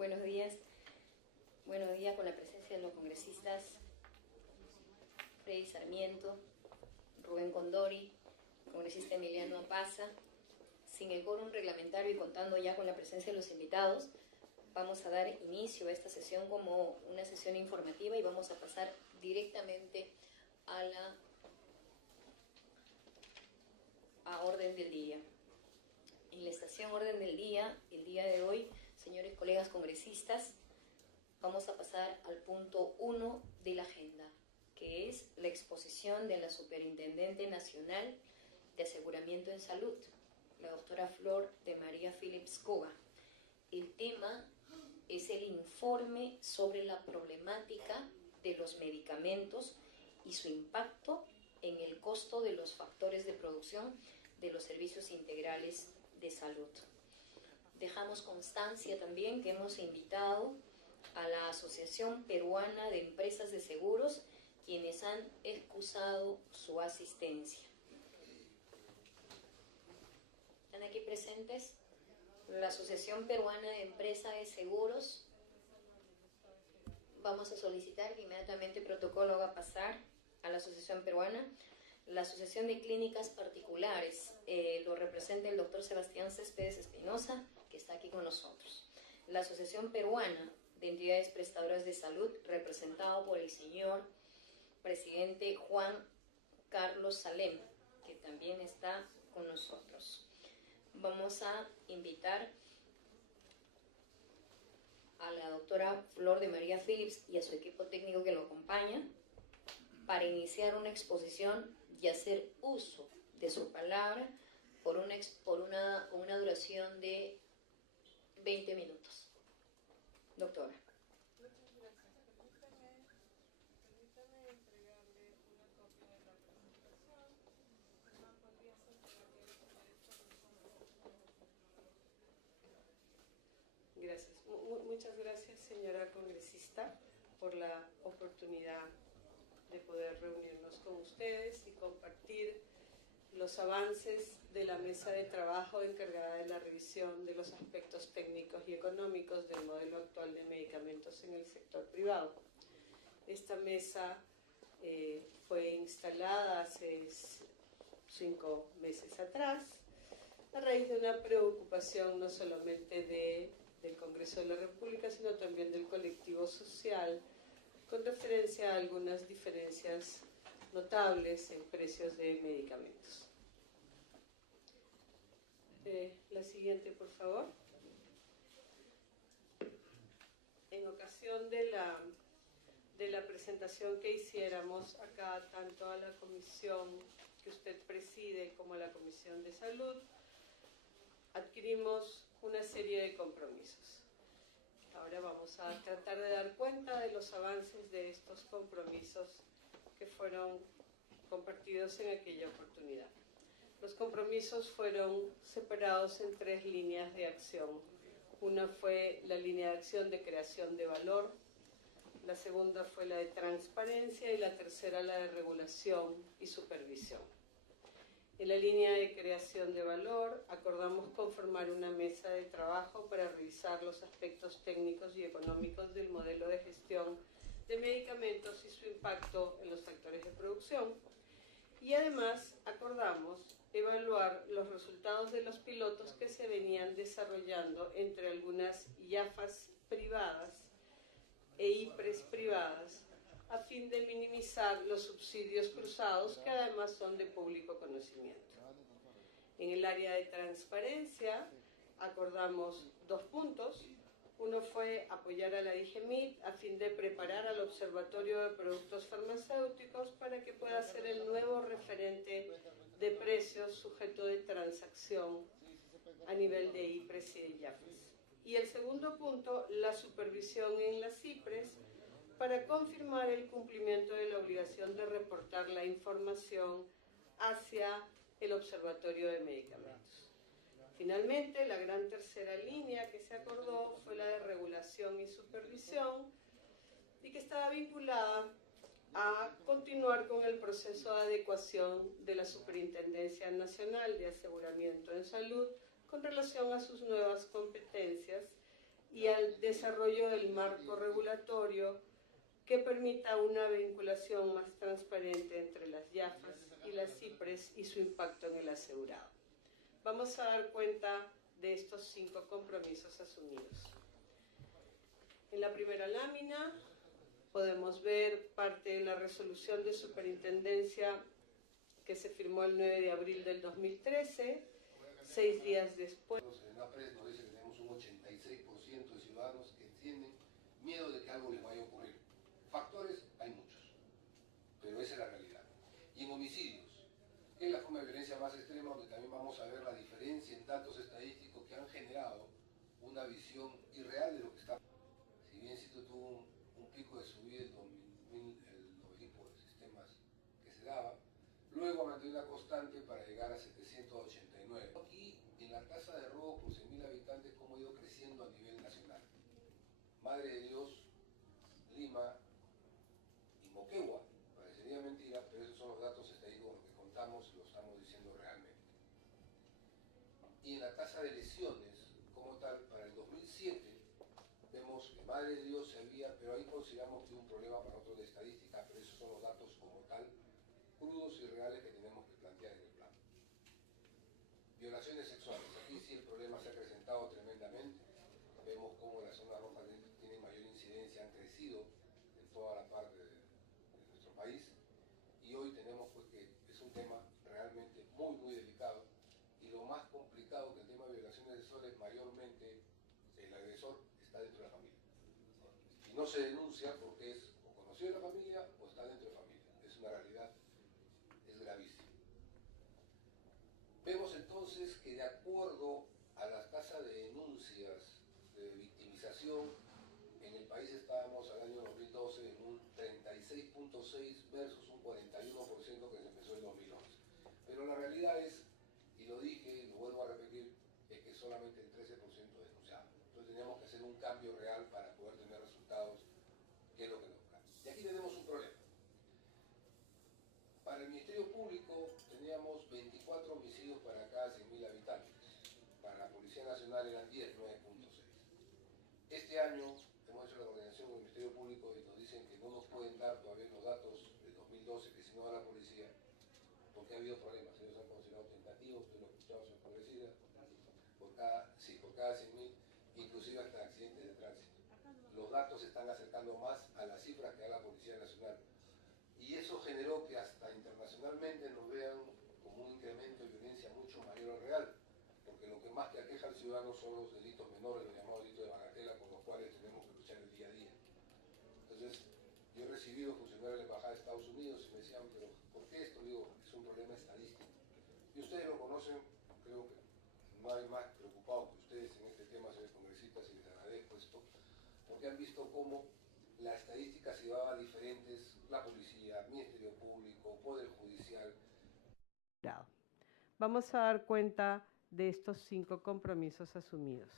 Buenos días. Buenos días con la presencia de los congresistas Freddy Sarmiento, Rubén Condori, congresista Emiliano Paza. Sin el quórum reglamentario y contando ya con la presencia de los invitados, vamos a dar inicio a esta sesión como una sesión informativa y vamos a pasar directamente a orden del día. En la estación orden del día, el día de hoy, señores colegas congresistas, vamos a pasar al punto 1 de la agenda, que es la exposición de la Superintendente Nacional de Aseguramiento en Salud, la doctora Flor de María Phillips Cova. El tema es el informe sobre la problemática de los medicamentos y su impacto en el costo de los factores de producción de los servicios integrales de salud. Dejamos constancia también que hemos invitado a la Asociación Peruana de Empresas de Seguros, quienes han excusado su asistencia. ¿Están aquí presentes? La Asociación Peruana de Empresas de Seguros. Vamos a solicitar que inmediatamente el protocolo va a pasar a la Asociación Peruana. La Asociación de Clínicas Particulares lo representa el doctor Sebastián Céspedes Espinosa, que está aquí con nosotros. La Asociación Peruana de Entidades Prestadoras de Salud, representado por el señor presidente Juan Carlos Salem, que también está con nosotros. Vamos a invitar a la doctora Flor de María Phillips y a su equipo técnico que lo acompaña para iniciar una exposición y hacer uso de su palabra por una duración de 20 minutos. Doctora. Muchas gracias. Permítame entregarle una copia de la presentación. ¿Podrías entregarle esto? Gracias. Muchas gracias, señora congresista, por la oportunidad de poder reunirnos con ustedes y compartir los avances de la mesa de trabajo encargada de la revisión de los aspectos técnicos y económicos del modelo actual de medicamentos en el sector privado. Esta mesa fue instalada hace 5 meses atrás a raíz de una preocupación no solamente del Congreso de la República, sino también del colectivo social, con referencia a algunas diferencias notables en precios de medicamentos. La siguiente, por favor. En ocasión de la presentación que hiciéramos acá, tanto a la comisión que usted preside como a la Comisión de Salud, adquirimos una serie de compromisos. Ahora vamos a tratar de dar cuenta de los avances de estos compromisos que fueron compartidos en aquella oportunidad. Los compromisos fueron separados en 3 líneas de acción. Una fue la línea de acción de creación de valor, la segunda fue la de transparencia y la tercera la de regulación y supervisión. En la línea de creación de valor acordamos conformar una mesa de trabajo para revisar los aspectos técnicos y económicos del modelo de gestión de medicamentos y su impacto en los factores de producción. Y además acordamos evaluar los resultados de los pilotos que se venían desarrollando entre algunas IAFAs privadas e IPRES privadas, a fin de minimizar los subsidios cruzados que además son de público conocimiento. En el área de transparencia acordamos 2 puntos. Uno fue apoyar a la DIGEMIT a fin de preparar al Observatorio de Productos Farmacéuticos para que pueda ser el nuevo referente de precios sujeto de transacción a nivel de IPRES y de IAFAS. Y el segundo punto, la supervisión en las IPRES para confirmar el cumplimiento de la obligación de reportar la información hacia el Observatorio de Medicamentos. Finalmente, la gran tercera línea que se acordó fue la de regulación y supervisión y que estaba vinculada a continuar con el proceso de adecuación de la Superintendencia Nacional de Aseguramiento en Salud con relación a sus nuevas competencias y al desarrollo del marco regulatorio que permita una vinculación más transparente entre las IAFAS y las IPRES y su impacto en el asegurado. Vamos a dar cuenta de estos 5 compromisos asumidos. En la primera lámina podemos ver parte de la resolución de superintendencia que se firmó el 9 de abril del 2013, 6 días después. En la PRES nos dice que tenemos un 86% de ciudadanos que tienen miedo de que algo les vaya a ocurrir. Factores hay muchos, pero esa es la realidad. Y en homicidios, que es la forma de violencia más extrema, donde también vamos a ver la diferencia en datos estadísticos que han generado una visión irreal de lo que está. Si bien Sitio tuvo un pico de subida el 2000, el por sistemas que se daba, luego ha mantenido una constante para llegar a 789. Aquí, en la tasa de robo por 100.000 habitantes, cómo ha ido creciendo a nivel nacional. Madre de Dios, Lima y Moquegua, parecería mentira, pero esos son los datos estadísticos con los que contamos y lo estamos diciendo realmente. Y en la tasa de lesiones, como tal, para el 2007, vemos que Madre de Dios se había, pero ahí consideramos que hubo un problema para nosotros de estadística, pero esos son los datos como tal, crudos y reales que tenemos que plantear en el plan. Violaciones sexuales, aquí sí el problema se ha acrecentado tremendamente. Vemos cómo las zonas rojas tienen mayor incidencia, han crecido en toda la parte de nuestro país. Y hoy tenemos pues que es un tema realmente muy delicado. Y lo más complicado que el tema de violaciones sexuales, mayormente el agresor está dentro de la familia. Y no se denuncia porque es o conocido de la familia o está dentro de la familia. Es una realidad, es gravísimo. Vemos entonces que de acuerdo a las tasas de denuncias de victimización, en el país estábamos al año 2012 en un 36.6 versus un 41% que se empezó en 2011. Pero la realidad es, y lo dije y lo vuelvo a repetir, es que solamente el 13% denunciaba. Entonces teníamos que hacer un cambio real para poder tener resultados, que es lo que nos da. Y aquí tenemos un problema. Para el Ministerio Público teníamos 24 homicidios para cada 100.000 habitantes. Para la Policía Nacional eran 10, 9.6. Este año hemos hecho la coordinación con el Ministerio Público y nos dicen que no nos pueden dar todavía los datos del 2012, que si no da la policía, porque ha habido problemas. Ellos han considerado tentativos, tú lo escuchamos en Congresida, por cada 100.000, inclusive hasta accidentes de tránsito. Los datos se están acercando más a las cifras que da la Policía Nacional. Y eso generó que hasta internacionalmente nos vean como un incremento de violencia mucho mayor al real, porque lo que más que aqueja al ciudadano son los delitos menores, los llamados delitos de bagatela, con los cuales tenemos que luchar el día a día. Entonces, yo he recibido funcionarios de la Embajada de Estados Unidos y me decían, pero ¿por qué esto? Digo, es un problema estadístico. Y ustedes lo conocen, creo que no hay más preocupados que ustedes en este tema, señores congresistas, y les agradezco esto, porque han visto cómo la estadística se llevaba a diferentes, la policía, Ministerio Público, Poder Judicial. Vamos a dar cuenta de estos 5 compromisos asumidos.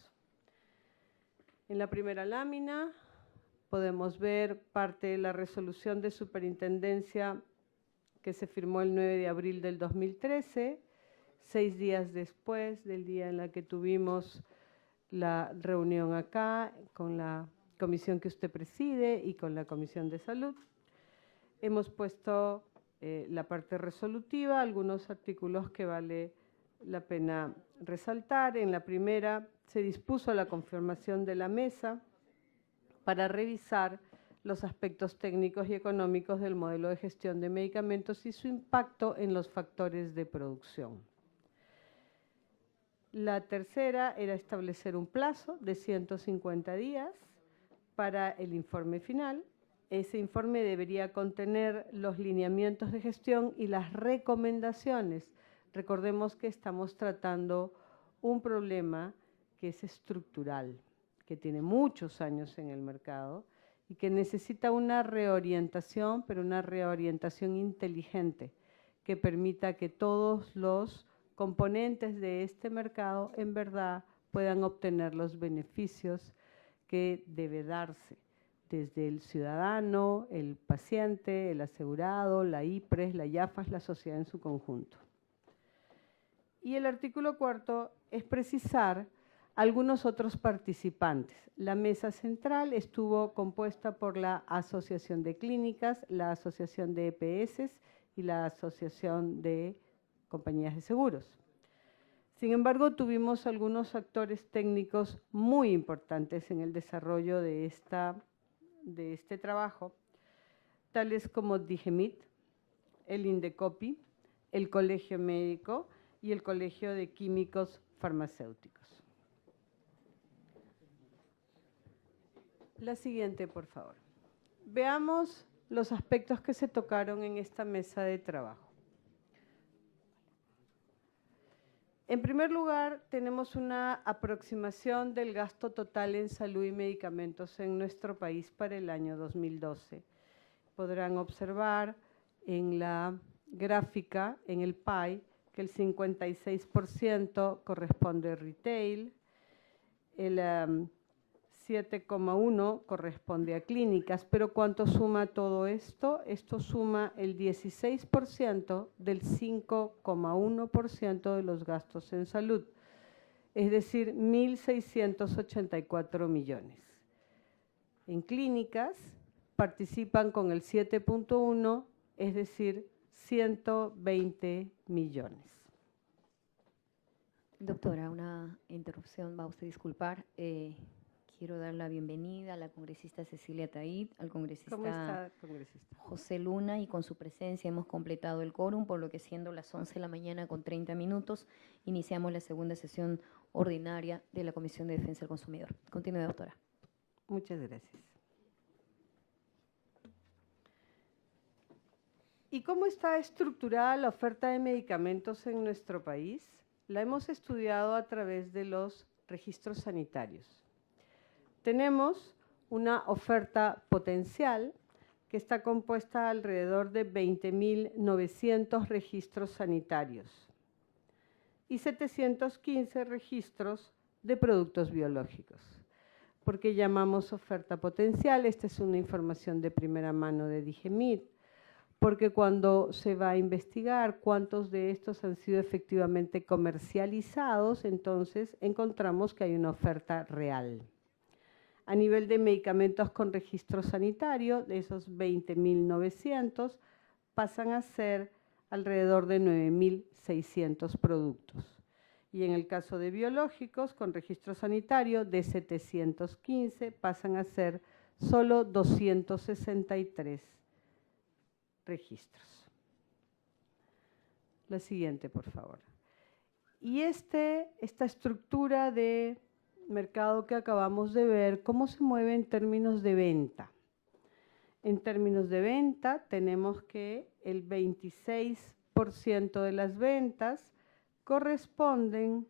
En la primera lámina podemos ver parte de la resolución de superintendencia que se firmó el 9 de abril del 2013, 6 días después del día en la que tuvimos la reunión acá con la comisión que usted preside y con la Comisión de Salud. Hemos puesto la parte resolutiva, algunos artículos que vale la pena resaltar. En la primera se dispuso la conformación de la mesa para revisar los aspectos técnicos y económicos del modelo de gestión de medicamentos y su impacto en los factores de producción. La tercera era establecer un plazo de 150 días para el informe final. Ese informe debería contener los lineamientos de gestión y las recomendaciones. Recordemos que estamos tratando un problema que es estructural, que tiene muchos años en el mercado y que necesita una reorientación, pero una reorientación inteligente que permita que todos los componentes de este mercado en verdad puedan obtener los beneficios que debe darse desde el ciudadano, el paciente, el asegurado, la IPRES, la IAFAS, la sociedad en su conjunto. Y el artículo 4 es precisar algunos otros participantes. La mesa central estuvo compuesta por la Asociación de Clínicas, la Asociación de EPS y la Asociación de Compañías de Seguros. Sin embargo, tuvimos algunos actores técnicos muy importantes en el desarrollo de este trabajo, tales como DIGEMIT, el INDECOPI, el Colegio Médico y el Colegio de Químicos Farmacéuticos. La siguiente, por favor. Veamos los aspectos que se tocaron en esta mesa de trabajo. En primer lugar, tenemos una aproximación del gasto total en salud y medicamentos en nuestro país para el año 2012. Podrán observar en la gráfica, en el pie, que el 56% corresponde a retail, el 7,1% corresponde a clínicas, pero ¿cuánto suma todo esto? Esto suma el 16% del 5,1% de los gastos en salud, es decir, 1.684 millones. En clínicas participan con el 7,1%, es decir, 120 millones. Doctora, una interrupción, va usted a disculpar. Quiero dar la bienvenida a la congresista Cecilia Taid, al congresista, ¿Cómo está, congresista? José Luna, y con su presencia hemos completado el quórum, por lo que siendo las 11 de la mañana con 30 minutos, iniciamos la segunda sesión ordinaria de la Comisión de Defensa del Consumidor. Continúe, doctora. Muchas gracias. ¿Y cómo está estructurada la oferta de medicamentos en nuestro país? La hemos estudiado a través de los registros sanitarios. Tenemos una oferta potencial que está compuesta alrededor de 20.900 registros sanitarios y 715 registros de productos biológicos. ¿Por qué llamamos oferta potencial? Esta es una información de primera mano de DIGEMIT, porque cuando se va a investigar cuántos de estos han sido efectivamente comercializados, entonces encontramos que hay una oferta real. A nivel de medicamentos con registro sanitario, de esos 20.900 pasan a ser alrededor de 9.600 productos. Y en el caso de biológicos con registro sanitario, de 715 pasan a ser solo 263 registros. La siguiente, por favor. Y esta estructura de mercado que acabamos de ver, ¿cómo se mueve en términos de venta? En términos de venta, tenemos que el 26% de las ventas corresponden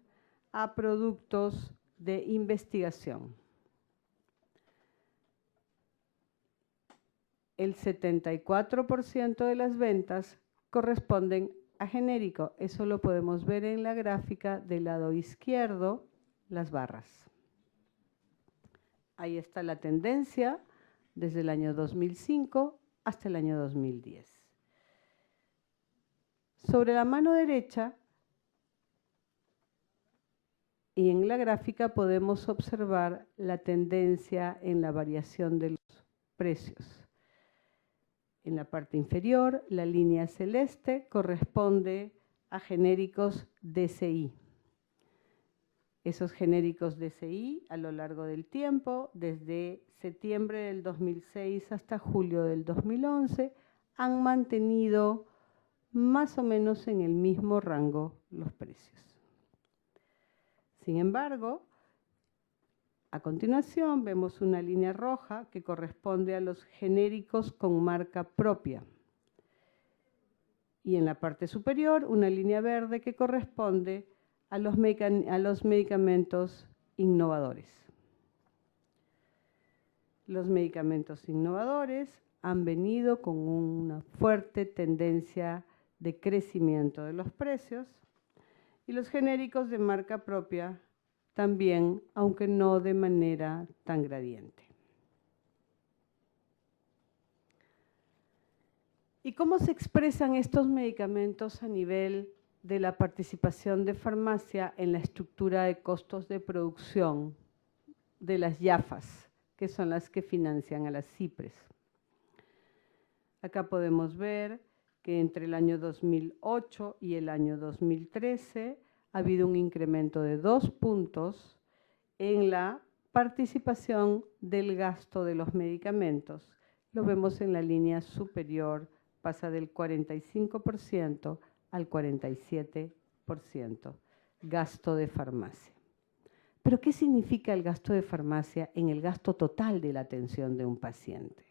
a productos de investigación. El 74% de las ventas corresponden a genérico. Eso lo podemos ver en la gráfica del lado izquierdo, las barras. Ahí está la tendencia desde el año 2005 hasta el año 2010. Sobre la mano derecha y en la gráfica podemos observar la tendencia en la variación de los precios. En la parte inferior, la línea celeste corresponde a genéricos DCI. Esos genéricos DCI a lo largo del tiempo, desde septiembre del 2006 hasta julio del 2011, han mantenido más o menos en el mismo rango los precios. Sin embargo, a continuación vemos una línea roja que corresponde a los genéricos con marca propia. Y en la parte superior, una línea verde que corresponde a los medicamentos innovadores. Los medicamentos innovadores han venido con una fuerte tendencia de crecimiento de los precios y los genéricos de marca propia también, aunque no de manera tan gradiente. ¿Y cómo se expresan estos medicamentos a nivel de la participación de farmacia en la estructura de costos de producción de las IAFAs, que son las que financian a las CIPRES. Acá podemos ver que entre el año 2008 y el año 2013 ha habido un incremento de 2 puntos en la participación del gasto de los medicamentos. Lo vemos en la línea superior, pasa del 45% al 47%, gasto de farmacia. ¿Pero qué significa el gasto de farmacia en el gasto total de la atención de un paciente?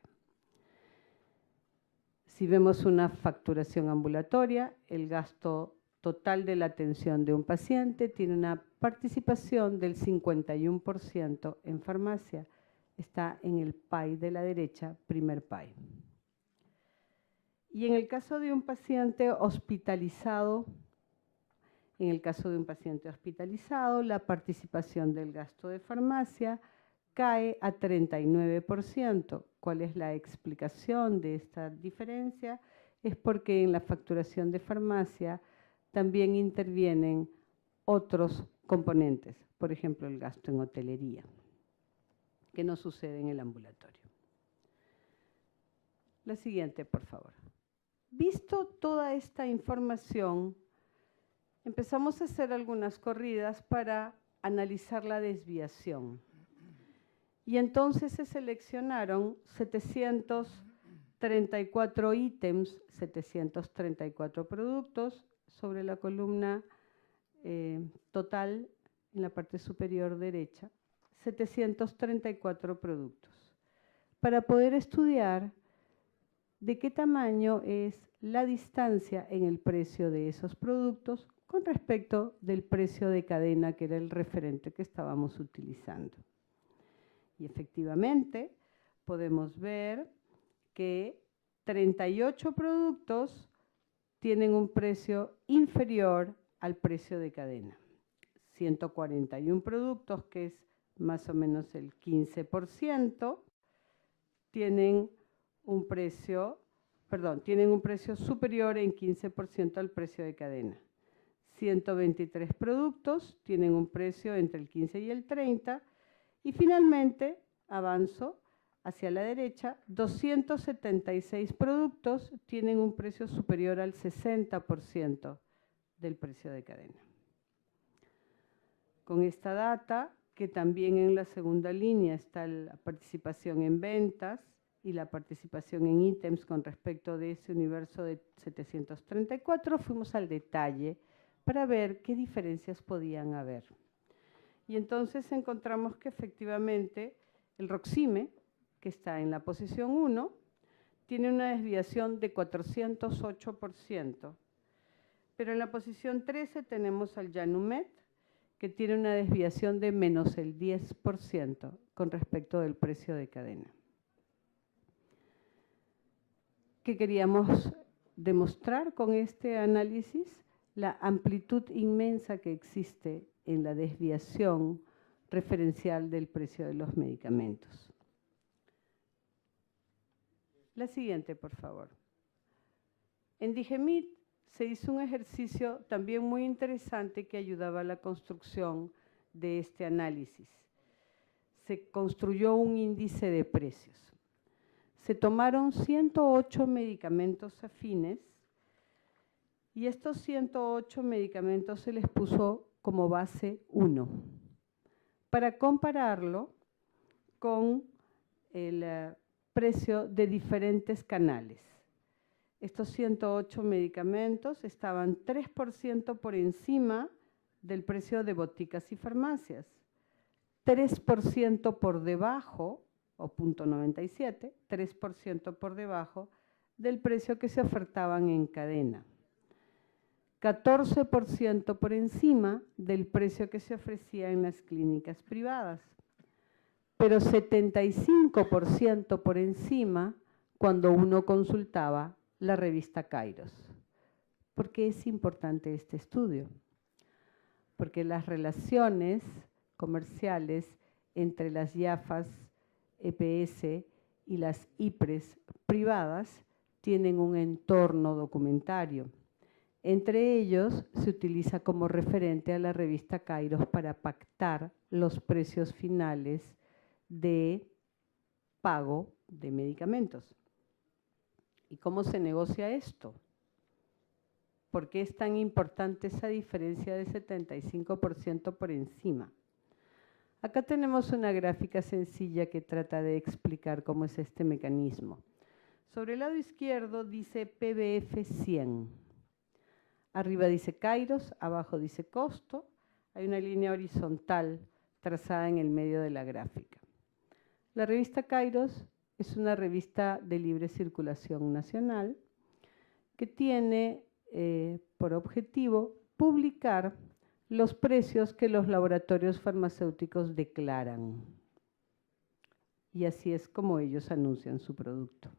Si vemos una facturación ambulatoria, el gasto total de la atención de un paciente tiene una participación del 51% en farmacia. Está en el pie de la derecha, primer pie. Y en el caso de un paciente hospitalizado, la participación del gasto de farmacia cae a 39%. ¿Cuál es la explicación de esta diferencia? Es porque en la facturación de farmacia también intervienen otros componentes, por ejemplo, el gasto en hotelería, que no sucede en el ambulatorio. La siguiente, por favor. Visto toda esta información, empezamos a hacer algunas corridas para analizar la desviación. Y entonces se seleccionaron 734 ítems, 734 productos sobre la columna total en la parte superior derecha, 734 productos, para poder estudiar de qué tamaño es la distancia en el precio de esos productos con respecto del precio de cadena, que era el referente que estábamos utilizando. Y efectivamente podemos ver que 38 productos tienen un precio inferior al precio de cadena. 141 productos, que es más o menos el 15%, tienen un precio superior en 15% al precio de cadena. 123 productos tienen un precio entre el 15 y el 30%, y finalmente, avanzo hacia la derecha, 276 productos tienen un precio superior al 60% del precio de cadena. Con esta data, que también en la segunda línea está la participación en ventas y la participación en ítems con respecto de ese universo de 734, fuimos al detalle para ver qué diferencias podían haber. Y entonces encontramos que efectivamente el Roxime, que está en la posición 1, tiene una desviación de 408%. Pero en la posición 13 tenemos al Janumet, que tiene una desviación de menos el 10% con respecto del precio de cadena. ¿Qué queríamos demostrar con este análisis? La amplitud inmensa que existe en la desviación referencial del precio de los medicamentos. La siguiente, por favor. En Digemit se hizo un ejercicio también muy interesante que ayudaba a la construcción de este análisis. Se construyó un índice de precios. Se tomaron 108 medicamentos afines y estos 108 medicamentos se les puso como base 1 para compararlo con el precio de diferentes canales. Estos 108 medicamentos estaban 3% por encima del precio de boticas y farmacias, 3% por debajo, o 0.97, 3% por debajo del precio que se ofertaban en cadena, 14% por encima del precio que se ofrecía en las clínicas privadas, pero 75% por encima cuando uno consultaba la revista Kairos. ¿Por qué es importante este estudio? Porque las relaciones comerciales entre las IAFAs, EPS y las IPRES privadas tienen un entorno documentario. Entre ellos, se utiliza como referente a la revista Kairos para pactar los precios finales de pago de medicamentos. ¿Y cómo se negocia esto? ¿Por qué es tan importante esa diferencia de 75% por encima? Acá tenemos una gráfica sencilla que trata de explicar cómo es este mecanismo. Sobre el lado izquierdo dice PBF 100. Arriba dice Kairos, abajo dice costo. Hay una línea horizontal trazada en el medio de la gráfica. La revista Kairos es una revista de libre circulación nacional que tiene por objetivo publicar los precios que los laboratorios farmacéuticos declaran. Y así es como ellos anuncian su producto.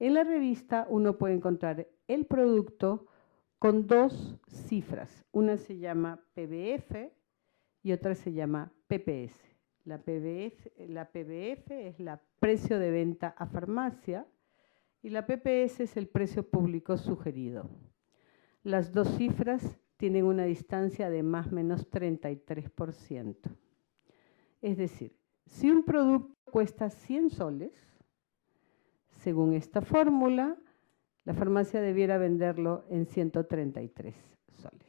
En la revista uno puede encontrar el producto con dos cifras. Una se llama PBF y otra se llama PPS. La PBF es la precio de venta a farmacia y la PPS es el precio público sugerido. Las dos cifras tienen una distancia de más o menos 33%. Es decir, si un producto cuesta 100 soles, según esta fórmula, la farmacia debiera venderlo en 133 soles.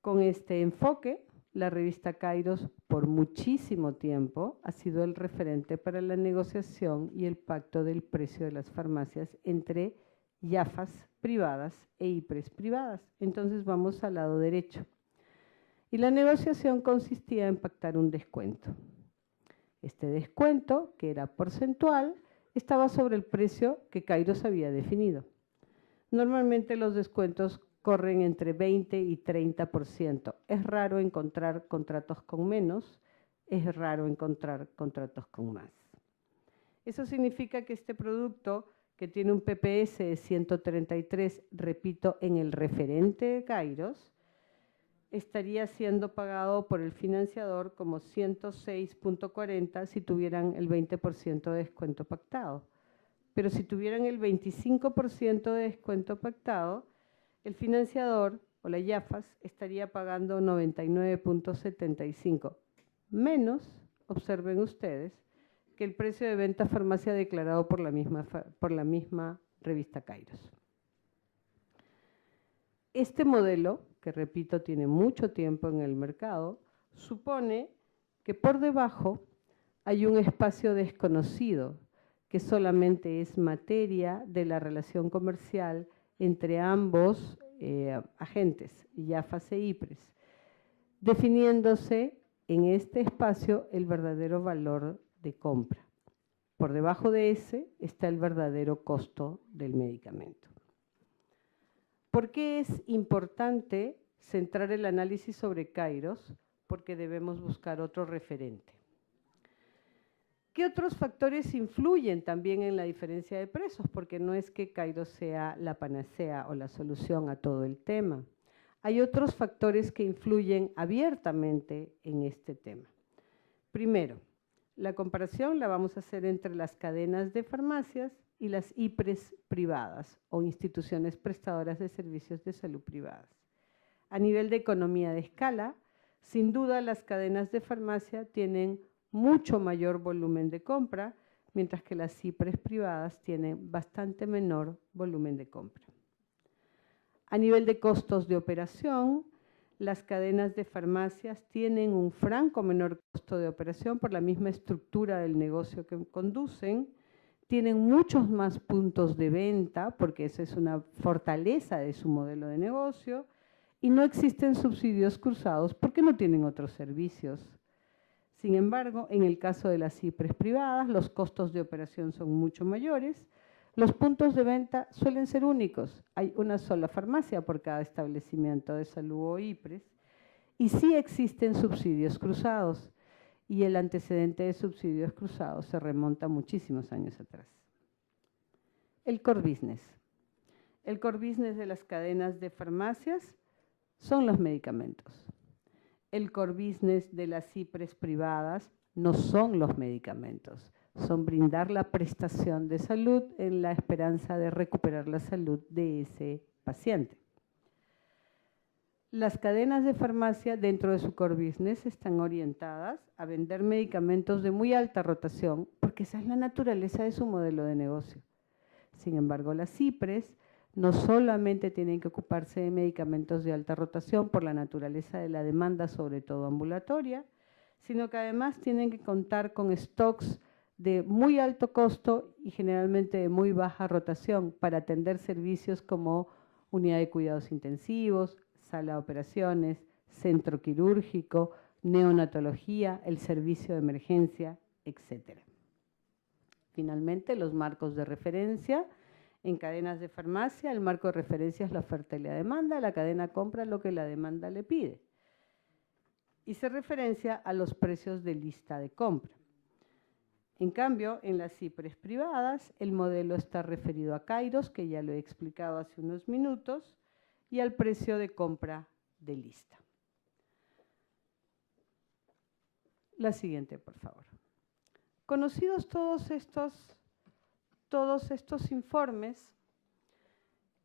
Con este enfoque, la revista Kairos por muchísimo tiempo ha sido el referente para la negociación y el pacto del precio de las farmacias entre IAFAS privadas e IPRES privadas. Entonces vamos al lado derecho. Y la negociación consistía en pactar un descuento. Este descuento, que era porcentual, estaba sobre el precio que Kairos había definido. Normalmente los descuentos corren entre 20 y 30%. Es raro encontrar contratos con menos, es raro encontrar contratos con más. Eso significa que este producto, que tiene un PPS de 133, repito, en el referente de Kairos, estaría siendo pagado por el financiador como 106.40 si tuvieran el 20% de descuento pactado. Pero si tuvieran el 25% de descuento pactado, el financiador o la IAFAS estaría pagando 99.75, menos, observen ustedes, que el precio de venta farmacia declarado por la misma revista Kairos. Este modelo, que repito tiene mucho tiempo en el mercado, supone que por debajo hay un espacio desconocido que solamente es materia de la relación comercial entre ambos agentes, IAFAS e IPRES, definiéndose en este espacio el verdadero valor de compra. Por debajo de ese está el verdadero costo del medicamento. ¿Por qué es importante centrar el análisis sobre Kairos? Porque debemos buscar otro referente. ¿Qué otros factores influyen también en la diferencia de precios? Porque no es que Kairos sea la panacea o la solución a todo el tema. Hay otros factores que influyen abiertamente en este tema. Primero, la comparación la vamos a hacer entre las cadenas de farmacias y las IPRES privadas o instituciones prestadoras de servicios de salud privadas. A nivel de economía de escala, sin duda las cadenas de farmacia tienen mucho mayor volumen de compra, mientras que las IPRES privadas tienen bastante menor volumen de compra. A nivel de costos de operación, las cadenas de farmacias tienen un franco menor costo de operación por la misma estructura del negocio que conducen, tienen muchos más puntos de venta, porque esa es una fortaleza de su modelo de negocio, y no existen subsidios cruzados porque no tienen otros servicios. Sin embargo, en el caso de las IPRES privadas, los costos de operación son mucho mayores, los puntos de venta suelen ser únicos, hay una sola farmacia por cada establecimiento de salud o IPRES, y sí existen subsidios cruzados, y el antecedente de subsidios cruzados se remonta muchísimos años atrás. El core business. El core business de las cadenas de farmacias son los medicamentos. El core business de las IPRES privadas no son los medicamentos, son brindar la prestación de salud en la esperanza de recuperar la salud de ese paciente. Las cadenas de farmacia dentro de su core business están orientadas a vender medicamentos de muy alta rotación, porque esa es la naturaleza de su modelo de negocio. Sin embargo, las CIPRES no solamente tienen que ocuparse de medicamentos de alta rotación por la naturaleza de la demanda, sobre todo ambulatoria, sino que además tienen que contar con stocks de muy alto costo y generalmente de muy baja rotación para atender servicios como unidad de cuidados intensivos, sala de operaciones, centro quirúrgico, neonatología, el servicio de emergencia, etc. Finalmente, los marcos de referencia. En cadenas de farmacia, el marco de referencia es la oferta y la demanda, la cadena compra lo que la demanda le pide. Y se referencia a los precios de lista de compra. En cambio, en las CIPRES privadas, el modelo está referido a Kairos, que ya lo he explicado hace unos minutos, y al precio de compra de lista. La siguiente, por favor. Conocidos todos estos informes,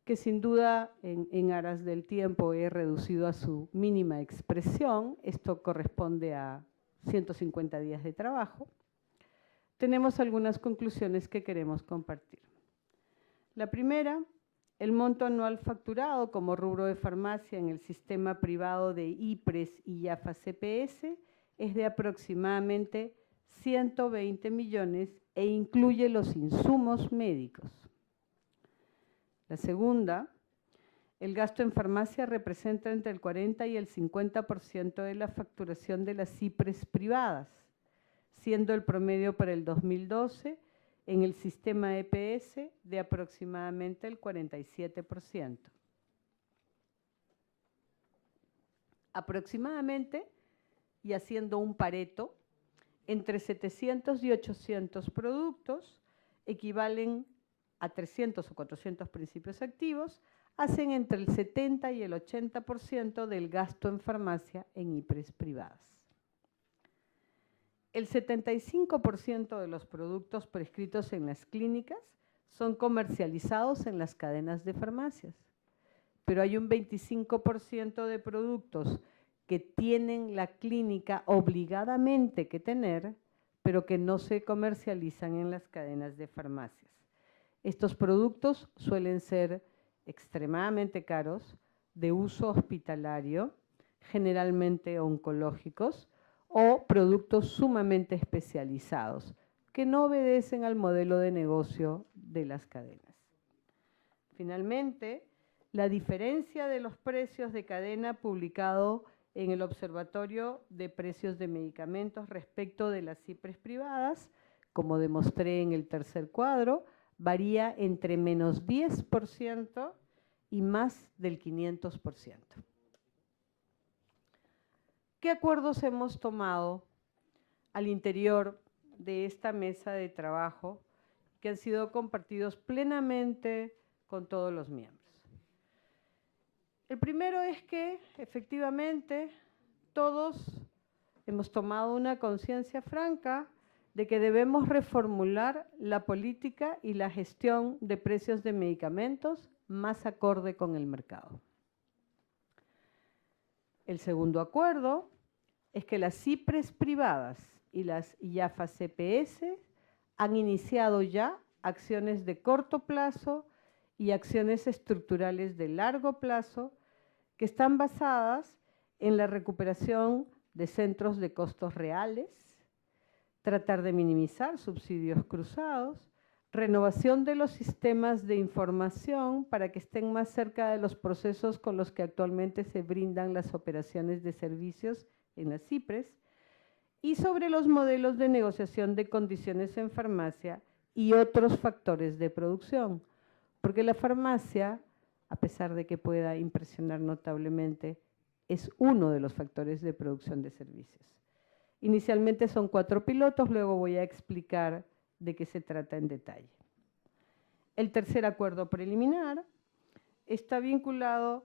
que sin duda en aras del tiempo he reducido a su mínima expresión, esto corresponde a 150 días de trabajo, tenemos algunas conclusiones que queremos compartir. La primera, el monto anual facturado como rubro de farmacia en el sistema privado de IPRES y IAFA CPS es de aproximadamente 120 millones e incluye los insumos médicos. La segunda, el gasto en farmacia representa entre el 40 y el 50% de la facturación de las CIPRES privadas, siendo el promedio para el 2012 en el sistema EPS de aproximadamente el 47%. Aproximadamente, y haciendo un pareto, entre 700 y 800 productos equivalen a 300 o 400 principios activos, hacen entre el 70 y el 80% del gasto en farmacia en IPRES privadas. El 75% de los productos prescritos en las clínicas son comercializados en las cadenas de farmacias, pero hay un 25% de productos que tienen la clínica obligadamente que tener, pero que no se comercializan en las cadenas de farmacias. Estos productos suelen ser extremadamente caros, de uso hospitalario, generalmente oncológicos, o productos sumamente especializados, que no obedecen al modelo de negocio de las cadenas. Finalmente, la diferencia de los precios de cadena publicado en el Observatorio de Precios de Medicamentos respecto de las CIPRES privadas, como demostré en el tercer cuadro, varía entre menos 10% y más del 500%. ¿Qué acuerdos hemos tomado al interior de esta mesa de trabajo que han sido compartidos plenamente con todos los miembros? El primero es que, efectivamente, todos hemos tomado una conciencia franca de que debemos reformular la política y la gestión de precios de medicamentos más acorde con el mercado. El segundo acuerdo es que las CIPRES privadas y las IAFA CPS han iniciado ya acciones de corto plazo y acciones estructurales de largo plazo que están basadas en la recuperación de centros de costos reales, tratar de minimizar subsidios cruzados, renovación de los sistemas de información para que estén más cerca de los procesos con los que actualmente se brindan las operaciones de servicios en las CIPRES, y sobre los modelos de negociación de condiciones en farmacia y otros factores de producción, porque la farmacia, a pesar de que pueda impresionar notablemente, es uno de los factores de producción de servicios. Inicialmente son 4 pilotos, luego voy a explicar de qué se trata en detalle. El tercer acuerdo preliminar está vinculado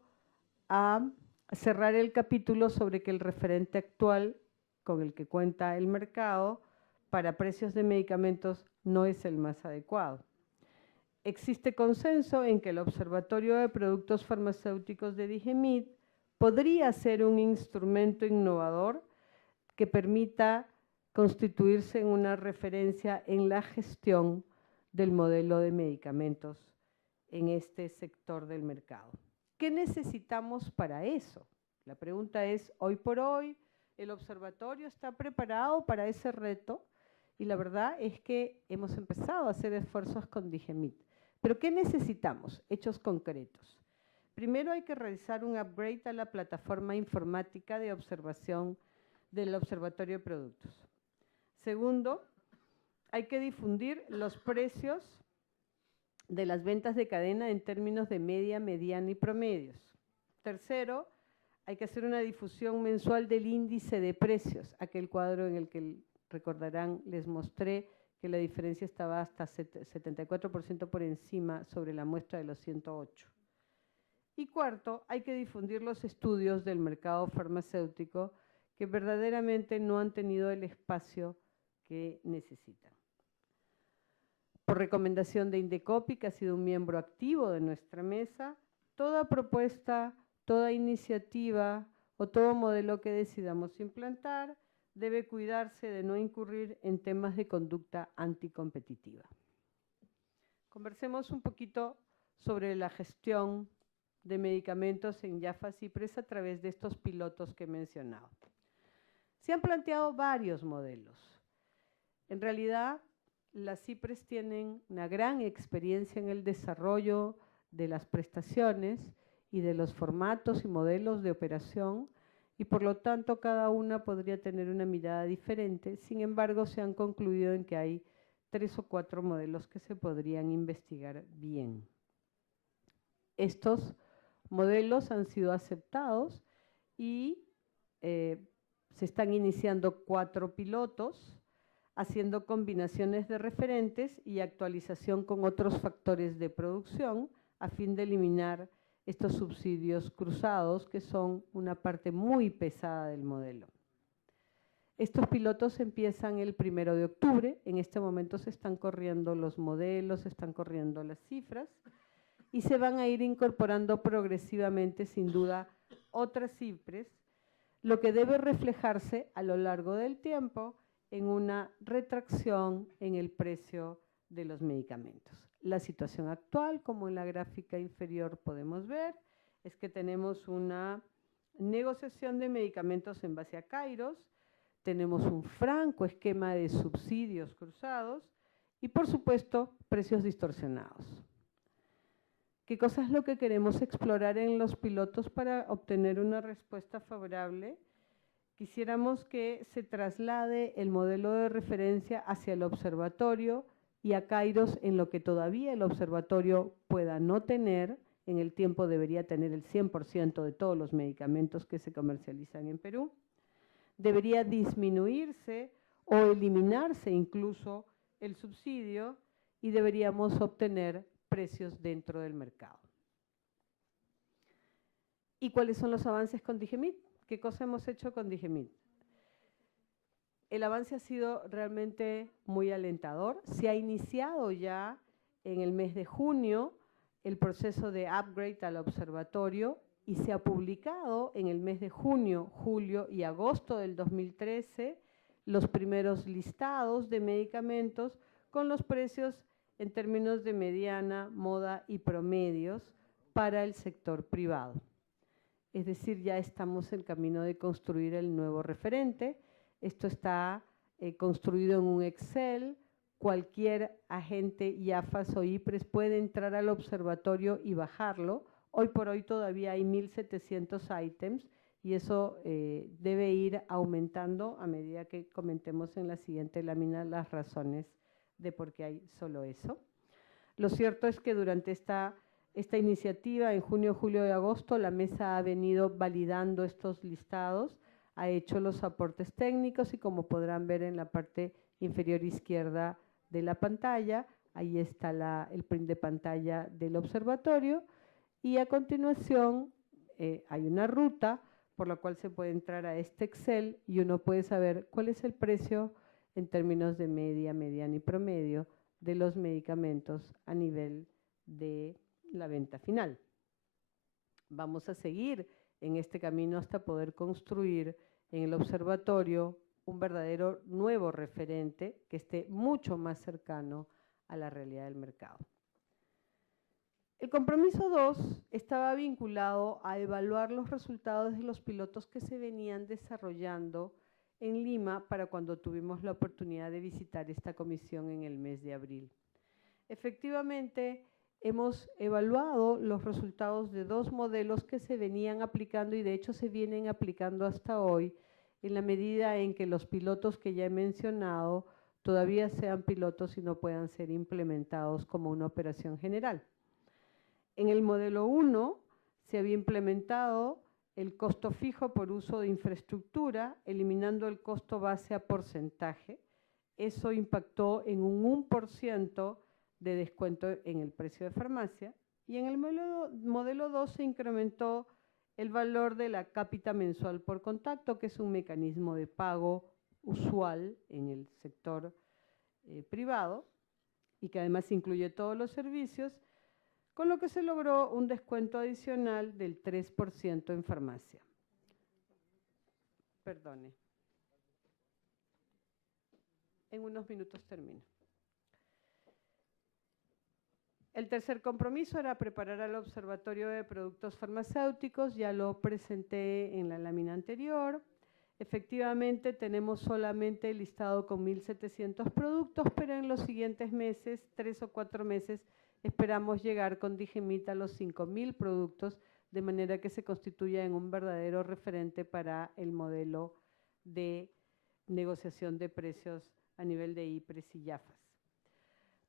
a cerrar el capítulo sobre que el referente actual con el que cuenta el mercado para precios de medicamentos no es el más adecuado. Existe consenso en que el Observatorio de Productos Farmacéuticos de DIGEMIT podría ser un instrumento innovador que permita constituirse en una referencia en la gestión del modelo de medicamentos en este sector del mercado. ¿Qué necesitamos para eso? La pregunta es, hoy por hoy, ¿el observatorio está preparado para ese reto? Y la verdad es que hemos empezado a hacer esfuerzos con DIGEMIT. ¿Pero qué necesitamos? Hechos concretos. Primero hay que realizar un upgrade a la plataforma informática de observación del Observatorio de Productos. Segundo, hay que difundir los precios de las ventas de cadena en términos de media, mediana y promedios. Tercero, hay que hacer una difusión mensual del índice de precios, aquel cuadro en el que, recordarán, les mostré que la diferencia estaba hasta 74% por encima sobre la muestra de los 108. Y cuarto, hay que difundir los estudios del mercado farmacéutico que verdaderamente no han tenido el espacio que necesitan. Por recomendación de Indecopi, que ha sido un miembro activo de nuestra mesa, toda propuesta, toda iniciativa o todo modelo que decidamos implantar debe cuidarse de no incurrir en temas de conducta anticompetitiva. Conversemos un poquito sobre la gestión de medicamentos en Jaffa Cipres a través de estos pilotos que he mencionado. Se han planteado varios modelos. En realidad, las Cipres tienen una gran experiencia en el desarrollo de las prestaciones y de los formatos y modelos de operación, y por lo tanto cada una podría tener una mirada diferente. Sin embargo, se han concluido en que hay 3 o 4 modelos que se podrían investigar bien. Estos modelos han sido aceptados y se están iniciando 4 pilotos, haciendo combinaciones de referentes y actualización con otros factores de producción a fin de eliminar estos subsidios cruzados que son una parte muy pesada del modelo. Estos pilotos empiezan el 1 de octubre, en este momento se están corriendo los modelos, se están corriendo las cifras y se van a ir incorporando progresivamente, sin duda, otras Cipres, lo que debe reflejarse a lo largo del tiempo en una retracción en el precio de los medicamentos. La situación actual, como en la gráfica inferior podemos ver, es que tenemos una negociación de medicamentos en base a Kairos, tenemos un franco esquema de subsidios cruzados y, por supuesto, precios distorsionados. ¿Qué cosa es lo que queremos explorar en los pilotos para obtener una respuesta favorable? Quisiéramos que se traslade el modelo de referencia hacia el observatorio y a Kairos en lo que todavía el observatorio pueda no tener. En el tiempo debería tener el 100% de todos los medicamentos que se comercializan en Perú. Debería disminuirse o eliminarse incluso el subsidio y deberíamos obtener precios dentro del mercado. ¿Y cuáles son los avances con DIGEMIT? ¿Qué cosa hemos hecho con DIGEMIT? El avance ha sido realmente muy alentador. Se ha iniciado ya en el mes de junio el proceso de upgrade al observatorio y se ha publicado en el mes de junio, julio y agosto del 2013 los primeros listados de medicamentos con los precios en términos de mediana, moda y promedios para el sector privado. Es decir, ya estamos en camino de construir el nuevo referente. Esto está construido en un Excel. Cualquier agente IAFAS o IPRES puede entrar al observatorio y bajarlo. Hoy por hoy todavía hay 1.700 ítems y eso debe ir aumentando a medida que comentemos en la siguiente lámina las razones de por qué hay solo eso. Lo cierto es que durante esta iniciativa, en junio, julio y agosto, la mesa ha venido validando estos listados, ha hecho los aportes técnicos y como podrán ver en la parte inferior izquierda de la pantalla, ahí está el print de pantalla del observatorio y a continuación hay una ruta por la cual se puede entrar a este Excel y uno puede saber cuál es el precio en términos de media, mediana y promedio de los medicamentos a nivel de la venta final. Vamos a seguir en este camino hasta poder construir en el observatorio un verdadero nuevo referente que esté mucho más cercano a la realidad del mercado. El compromiso 2 estaba vinculado a evaluar los resultados de los pilotos que se venían desarrollando en Lima para cuando tuvimos la oportunidad de visitar esta comisión en el mes de abril. Efectivamente, hemos evaluado los resultados de 2 modelos que se venían aplicando y de hecho se vienen aplicando hasta hoy, en la medida en que los pilotos que ya he mencionado todavía sean pilotos y no puedan ser implementados como una operación general. En el modelo 1 se había implementado el costo fijo por uso de infraestructura, eliminando el costo base a porcentaje. Eso impactó en un 1% de descuento en el precio de farmacia. Y en el modelo 2 se incrementó el valor de la cápita mensual por contacto, que es un mecanismo de pago usual en el sector privado y que además incluye todos los servicios, con lo que se logró un descuento adicional del 3% en farmacia. Perdone. En unos minutos termino. El tercer compromiso era preparar al Observatorio de Productos Farmacéuticos, ya lo presenté en la lámina anterior. Efectivamente, tenemos solamente listado con 1.700 productos, pero en los siguientes meses, 3 o 4 meses, esperamos llegar con Digemit a los 5.000 productos, de manera que se constituya en un verdadero referente para el modelo de negociación de precios a nivel de IPRES y IAFAS.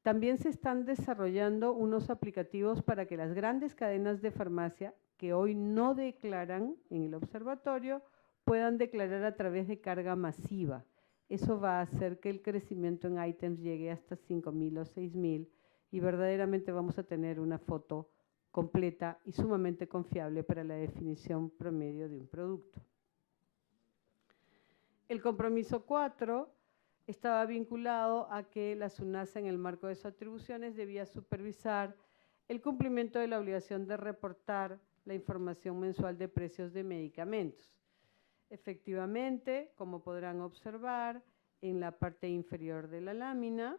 También se están desarrollando unos aplicativos para que las grandes cadenas de farmacia que hoy no declaran en el observatorio puedan declarar a través de carga masiva. Eso va a hacer que el crecimiento en ítems llegue hasta 5.000 o 6.000 y verdaderamente vamos a tener una foto completa y sumamente confiable para la definición promedio de un producto. El compromiso 4 estaba vinculado a que la SUNASA, en el marco de sus atribuciones, debía supervisar el cumplimiento de la obligación de reportar la información mensual de precios de medicamentos. Efectivamente, como podrán observar en la parte inferior de la lámina,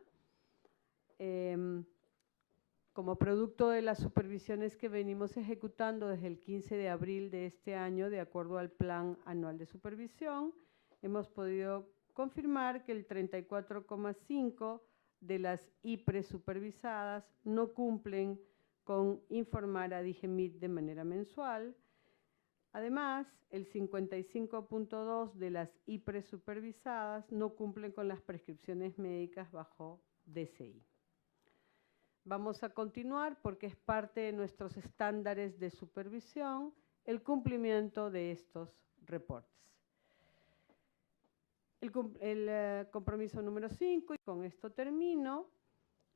como producto de las supervisiones que venimos ejecutando desde el 15 de abril de este año, de acuerdo al Plan Anual de Supervisión, hemos podido confirmar que el 34,5% de las IPRES supervisadas no cumplen con informar a Digemit de manera mensual. Además, el 55,2% de las IPRES supervisadas no cumplen con las prescripciones médicas bajo DCI. Vamos a continuar porque es parte de nuestros estándares de supervisión el cumplimiento de estos reportes. El compromiso número 5, y con esto termino,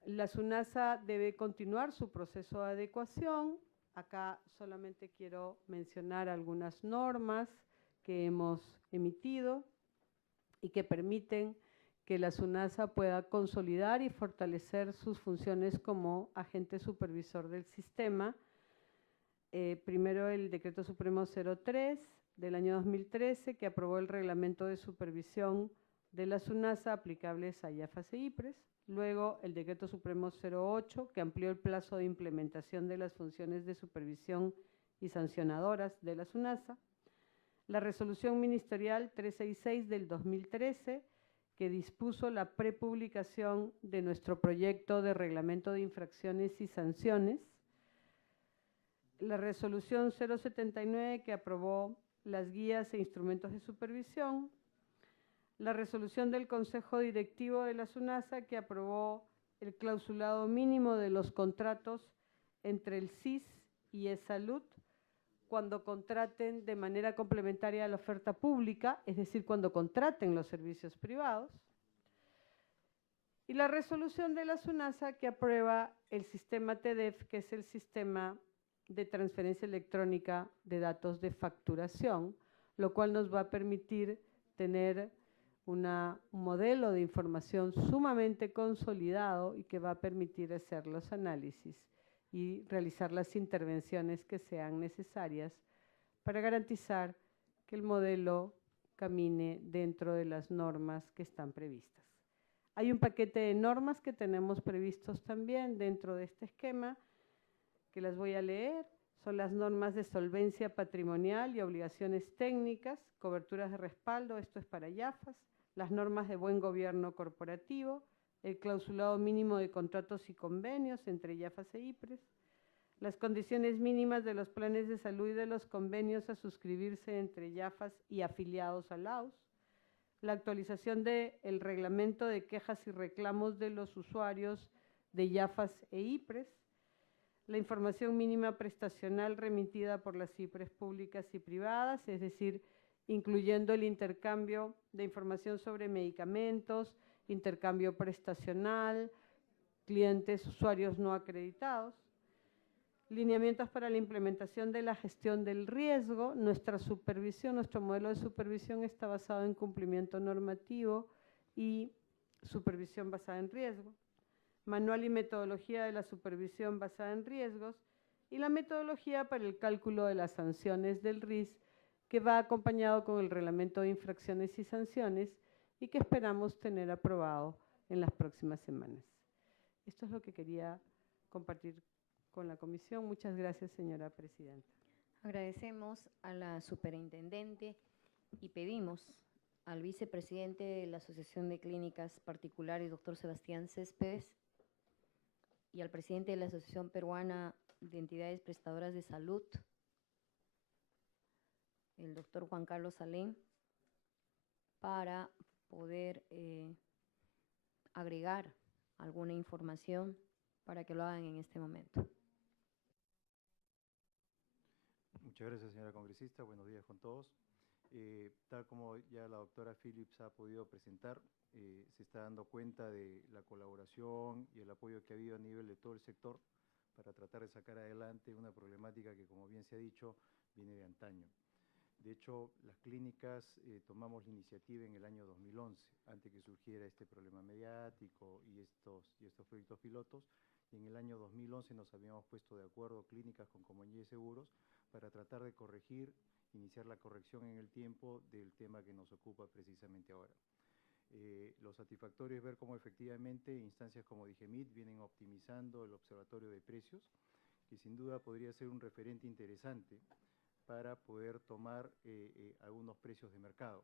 la SUNASA debe continuar su proceso de adecuación. Acá solamente quiero mencionar algunas normas que hemos emitido y que permiten que la SUNASA pueda consolidar y fortalecer sus funciones como agente supervisor del sistema. Primero, el Decreto Supremo 03 del año 2013, que aprobó el Reglamento de Supervisión de la SUNASA aplicables a IAFAS e IPRES. Luego, el Decreto Supremo 08, que amplió el plazo de implementación de las funciones de supervisión y sancionadoras de la SUNASA. La Resolución Ministerial 366 del 2013, que dispuso la prepublicación de nuestro proyecto de Reglamento de Infracciones y Sanciones. La Resolución 079, que aprobó las guías e instrumentos de supervisión. La resolución del Consejo Directivo de la SUNASA, que aprobó el clausulado mínimo de los contratos entre el CIS y ESalud cuando contraten de manera complementaria a la oferta pública, es decir, cuando contraten los servicios privados. Y la resolución de la SUNASA, que aprueba el sistema TEDEF, que es el sistema de transferencia electrónica de datos de facturación, lo cual nos va a permitir tener un modelo de información sumamente consolidado y que va a permitir hacer los análisis y realizar las intervenciones que sean necesarias para garantizar que el modelo camine dentro de las normas que están previstas. Hay un paquete de normas que tenemos previstos también dentro de este esquema, que las voy a leer. Son las normas de solvencia patrimonial y obligaciones técnicas, coberturas de respaldo, esto es para IAFAS, las normas de buen gobierno corporativo, el clausulado mínimo de contratos y convenios entre IAFAS e IPRES, las condiciones mínimas de los planes de salud y de los convenios a suscribirse entre IAFAS y afiliados a LAUS, la actualización del reglamento de quejas y reclamos de los usuarios de IAFAS e IPRES, la información mínima prestacional remitida por las IPRES públicas y privadas, es decir, incluyendo el intercambio de información sobre medicamentos, intercambio prestacional, clientes, usuarios no acreditados, lineamientos para la implementación de la gestión del riesgo. Nuestra supervisión, nuestro modelo de supervisión está basado en cumplimiento normativo y supervisión basada en riesgo. Manual y metodología de la supervisión basada en riesgos y la metodología para el cálculo de las sanciones del RIS, que va acompañado con el reglamento de infracciones y sanciones y que esperamos tener aprobado en las próximas semanas. Esto es lo que quería compartir con la comisión. Muchas gracias, señora presidenta. Agradecemos a la superintendente y pedimos al vicepresidente de la Asociación de Clínicas Particulares, doctor Sebastián Céspedes, y al presidente de la Asociación Peruana de Entidades Prestadoras de Salud, el doctor Juan Carlos Salén, para poder agregar alguna información para que lo hagan en este momento. Muchas gracias, señora congresista. Buenos días con todos. Tal como ya la doctora Phillips ha podido presentar, se está dando cuenta de la colaboración y el apoyo que ha habido a nivel de todo el sector para tratar de sacar adelante una problemática que, como bien se ha dicho, viene de antaño. De hecho, las clínicas tomamos la iniciativa en el año 2011, antes que surgiera este problema mediático y estos proyectos pilotos. Y en el año 2011 nos habíamos puesto de acuerdo clínicas con compañías de seguros para tratar de corregir, iniciar la corrección en el tiempo del tema que nos ocupa precisamente ahora. Lo satisfactorio es ver cómo efectivamente instancias como DIGEMIT vienen optimizando el observatorio de precios, que sin duda podría ser un referente interesante para poder tomar algunos precios de mercado.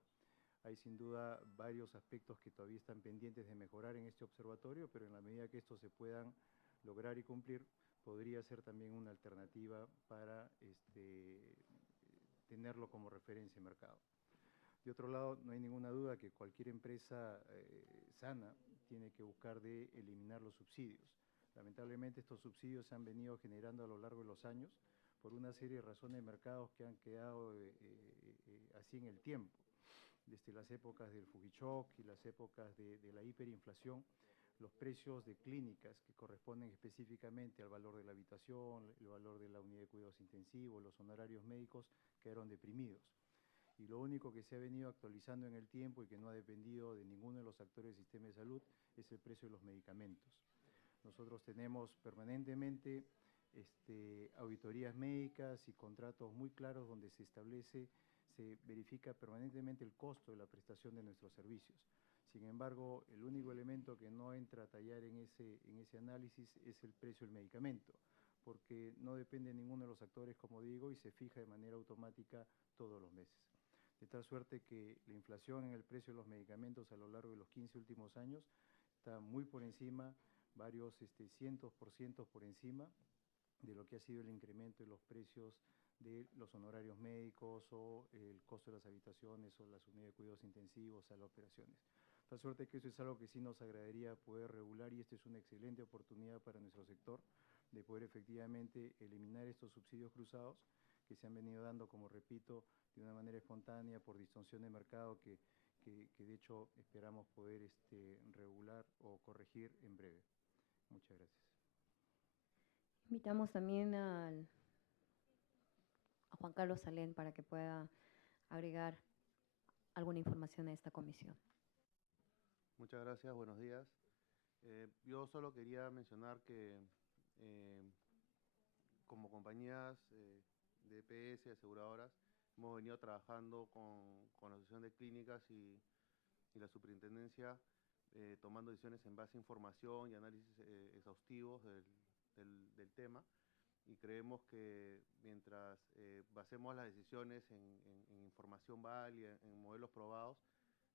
Hay sin duda varios aspectos que todavía están pendientes de mejorar en este observatorio, pero en la medida que estos se puedan lograr y cumplir, podría ser también una alternativa para tenerlo como referencia en mercado. De otro lado, no hay ninguna duda que cualquier empresa sana tiene que buscar de eliminar los subsidios. Lamentablemente estos subsidios se han venido generando a lo largo de los años por una serie de razones de mercados que han quedado así en el tiempo. Desde las épocas del Fujichoc y las épocas de la hiperinflación, los precios de clínicas que corresponden específicamente al valor de la habitación, el valor de la unidad de cuidados intensivos, los honorarios médicos, quedaron deprimidos. Y lo único que se ha venido actualizando en el tiempo y que no ha dependido de ninguno de los actores del sistema de salud es el precio de los medicamentos. Nosotros tenemos permanentemente auditorías médicas y contratos muy claros donde se verifica permanentemente el costo de la prestación de nuestros servicios. Sin embargo, el único elemento que no entra a tallar en ese análisis es el precio del medicamento, porque no depende de ninguno de los actores, como digo, y se fija de manera automática todos los meses. De tal suerte que la inflación en el precio de los medicamentos a lo largo de los 15 últimos años está muy por encima, varios cientos por cientos por encima de lo que ha sido el incremento de los precios de los honorarios médicos o el costo de las habitaciones o las unidades de cuidados intensivos a las operaciones. De tal suerte que eso es algo que sí nos agradaría poder regular y esta es una excelente oportunidad para nuestro sector de poder efectivamente eliminar estos subsidios cruzados que se han venido dando, como repito, de una manera espontánea por distorsión de mercado que de hecho esperamos poder regular o corregir en breve. Muchas gracias. Invitamos también a Juan Carlos Salén para que pueda agregar alguna información a esta comisión. Muchas gracias, buenos días. Yo solo quería mencionar que como compañías de EPS, aseguradoras, hemos venido trabajando con la Asociación de Clínicas y la Superintendencia, tomando decisiones en base a información y análisis exhaustivos del tema, y creemos que mientras basemos las decisiones en información válida, en modelos probados,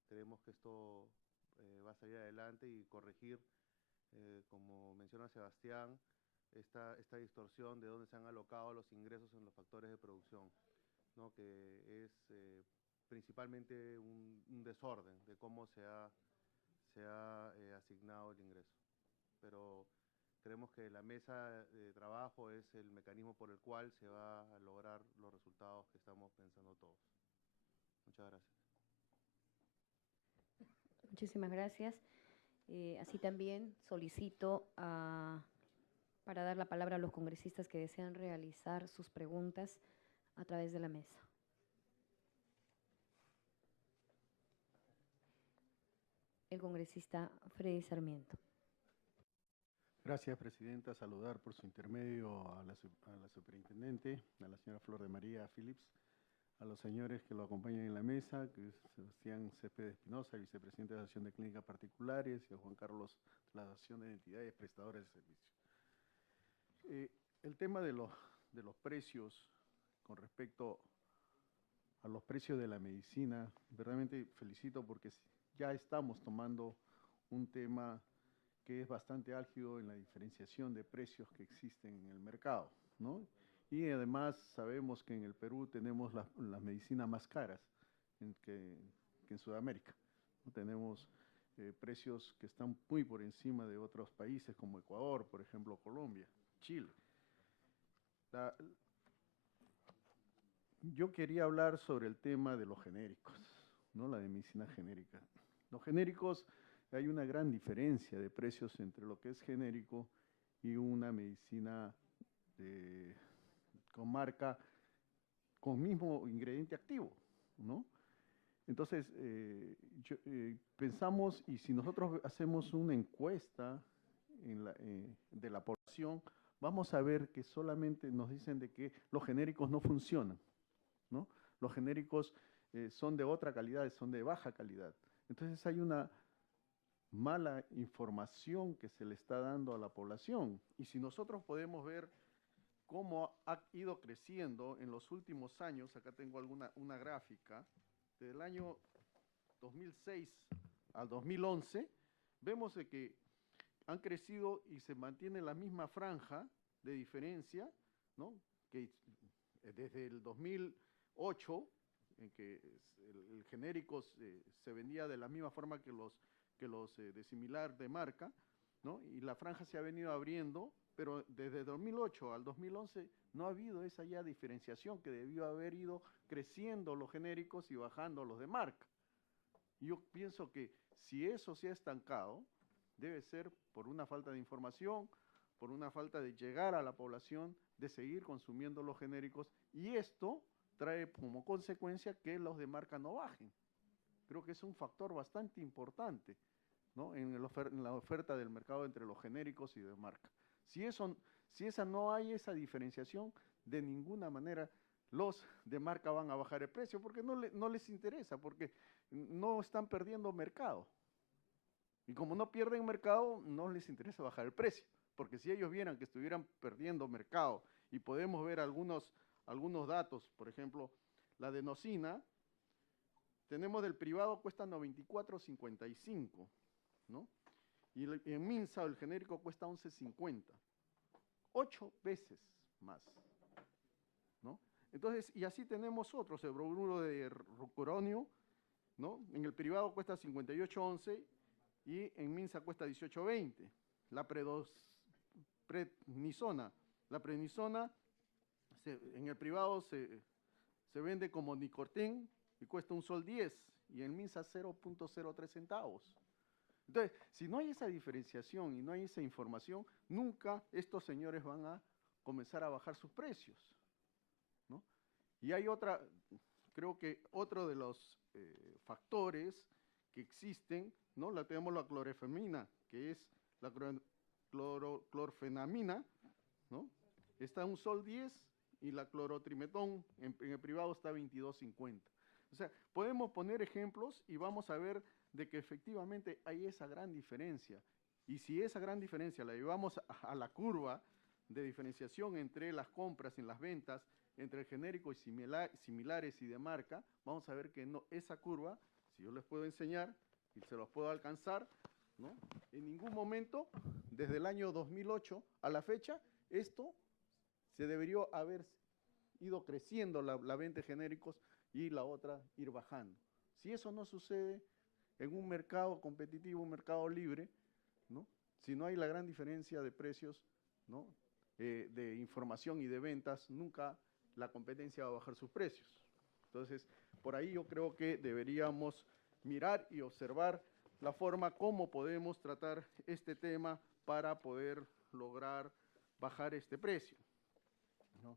creemos que esto va a salir adelante y corregir, como menciona Sebastián, esta distorsión de dónde se han alocado los ingresos en los factores de producción, ¿no? Que es principalmente un desorden de cómo se ha asignado el ingreso. Pero creemos que la mesa de trabajo es el mecanismo por el cual se va a lograr los resultados que estamos pensando todos. Muchas gracias. Muchísimas gracias. Así también solicito para dar la palabra a los congresistas que desean realizar sus preguntas a través de la mesa. El congresista Freddy Sarmiento. Gracias, Presidenta. Saludar por su intermedio a la Superintendente, a la señora Flor de María Phillips, a los señores que lo acompañan en la mesa, que es Sebastián Céspedes Espinosa, Vicepresidente de la Asociación de Clínicas Particulares, y a Juan Carlos, de la Asociación de Entidades Prestadores de Servicios. El tema de los precios, con respecto a los precios de la medicina, verdaderamente felicito porque ya estamos tomando un tema que es bastante álgido en la diferenciación de precios que existen en el mercado, ¿no? Y además sabemos que en el Perú tenemos las medicinas más caras que en Sudamérica, ¿no? Tenemos precios que están muy por encima de otros países como Ecuador, por ejemplo, Colombia, Chile. Yo quería hablar sobre el tema de los genéricos, ¿no? La de medicina genérica. Los genéricos, hay una gran diferencia de precios entre lo que es genérico y una medicina con marca, con mismo ingrediente activo, ¿no? Entonces, pensamos, y si nosotros hacemos una encuesta de la población, vamos a ver que solamente nos dicen de que los genéricos no funcionan, ¿no? Los genéricos son de otra calidad, son de baja calidad. Entonces hay una mala información que se le está dando a la población. Y si nosotros podemos ver cómo ha ido creciendo en los últimos años, acá tengo una gráfica, del año 2006 al 2011, vemos de que han crecido y se mantiene la misma franja de diferencia, ¿no? Que desde el 2008, en que el genérico se vendía de la misma forma que los de similar de marca, ¿no? Y la franja se ha venido abriendo, pero desde 2008 al 2011 no ha habido esa ya diferenciación que debió haber ido creciendo los genéricos y bajando los de marca. Yo pienso que si eso se ha estancado, debe ser por una falta de información, por una falta de llegar a la población, de seguir consumiendo los genéricos, y esto trae como consecuencia que los de marca no bajen. Creo que es un factor bastante importante, ¿no? En la oferta del mercado entre los genéricos y de marca. Si no hay esa diferenciación, de ninguna manera los de marca van a bajar el precio, porque no les interesa, porque no están perdiendo mercado. Y como no pierden mercado, no les interesa bajar el precio, porque si ellos vieran que estuvieran perdiendo mercado, y podemos ver algunos datos, por ejemplo, la adenosina, tenemos del privado cuesta 94.55, ¿no? Y en Minsa el genérico cuesta 11.50, 8 veces más, ¿no? Entonces, y así tenemos otros, el bromuro de rucuronio, ¿no? En el privado cuesta 58.11 y en Minsa cuesta 18.20. La prednisona, en el privado se vende como Nicorten y cuesta $1.10 y en Minsa 0.03 centavos. Entonces, si no hay esa diferenciación y no hay esa información, nunca estos señores van a comenzar a bajar sus precios, ¿no? Y hay creo que otro de los factores que existen, ¿no? Tenemos la clorfenamina, que es la clorfenamina, ¿no? Está un sol 10 y la clorotrimetón en el privado está 22.50. O sea, podemos poner ejemplos y vamos a ver de que efectivamente hay esa gran diferencia. Y si esa gran diferencia la llevamos a la curva de diferenciación entre las compras y las ventas, entre el genérico y similares y de marca, vamos a ver que no, esa curva, si yo les puedo enseñar y se los puedo alcanzar, ¿no? En ningún momento, desde el año 2008 a la fecha, esto se debería haber ido creciendo la venta de genéricos y la otra ir bajando. Si eso no sucede en un mercado competitivo, un mercado libre, ¿no? Si no hay la gran diferencia de precios, ¿no? De información y de ventas, nunca la competencia va a bajar sus precios. Entonces, por ahí yo creo que deberíamos mirar y observar la forma como podemos tratar este tema para poder lograr bajar este precio, ¿no?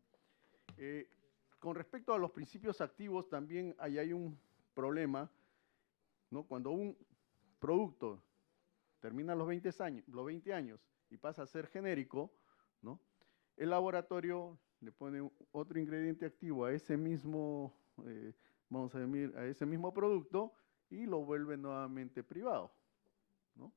Con respecto a los principios activos, también hay un problema, ¿no? Cuando un producto termina los 20 años y pasa a ser genérico, ¿no? El laboratorio le pone otro ingrediente activo a ese mismo, vamos a decir, a ese mismo producto y lo vuelve nuevamente privado, ¿no?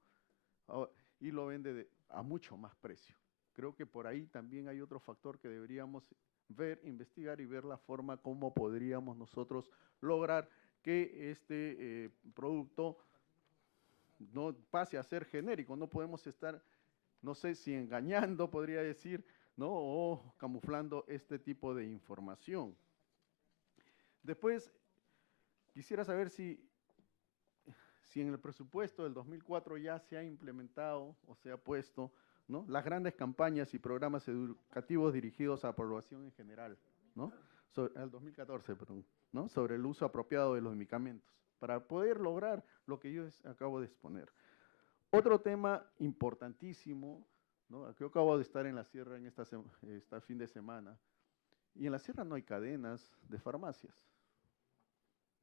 Y lo vende a mucho más precio. Creo que por ahí también hay otro factor que deberíamos ver, investigar y ver la forma como podríamos nosotros lograr que este producto no pase a ser genérico. No podemos estar, no sé si engañando, podría decir, ¿no? O camuflando este tipo de información. Después, quisiera saber si en el presupuesto del 2004 ya se ha implementado o se ha puesto, ¿no? Las grandes campañas y programas educativos dirigidos a la población en general, ¿no? El 2014, perdón, ¿no? Sobre el uso apropiado de los medicamentos, para poder lograr lo que yo acabo de exponer. Otro tema importantísimo, ¿no? Yo acabo de estar en la sierra en este fin de semana, y en la sierra no hay cadenas de farmacias,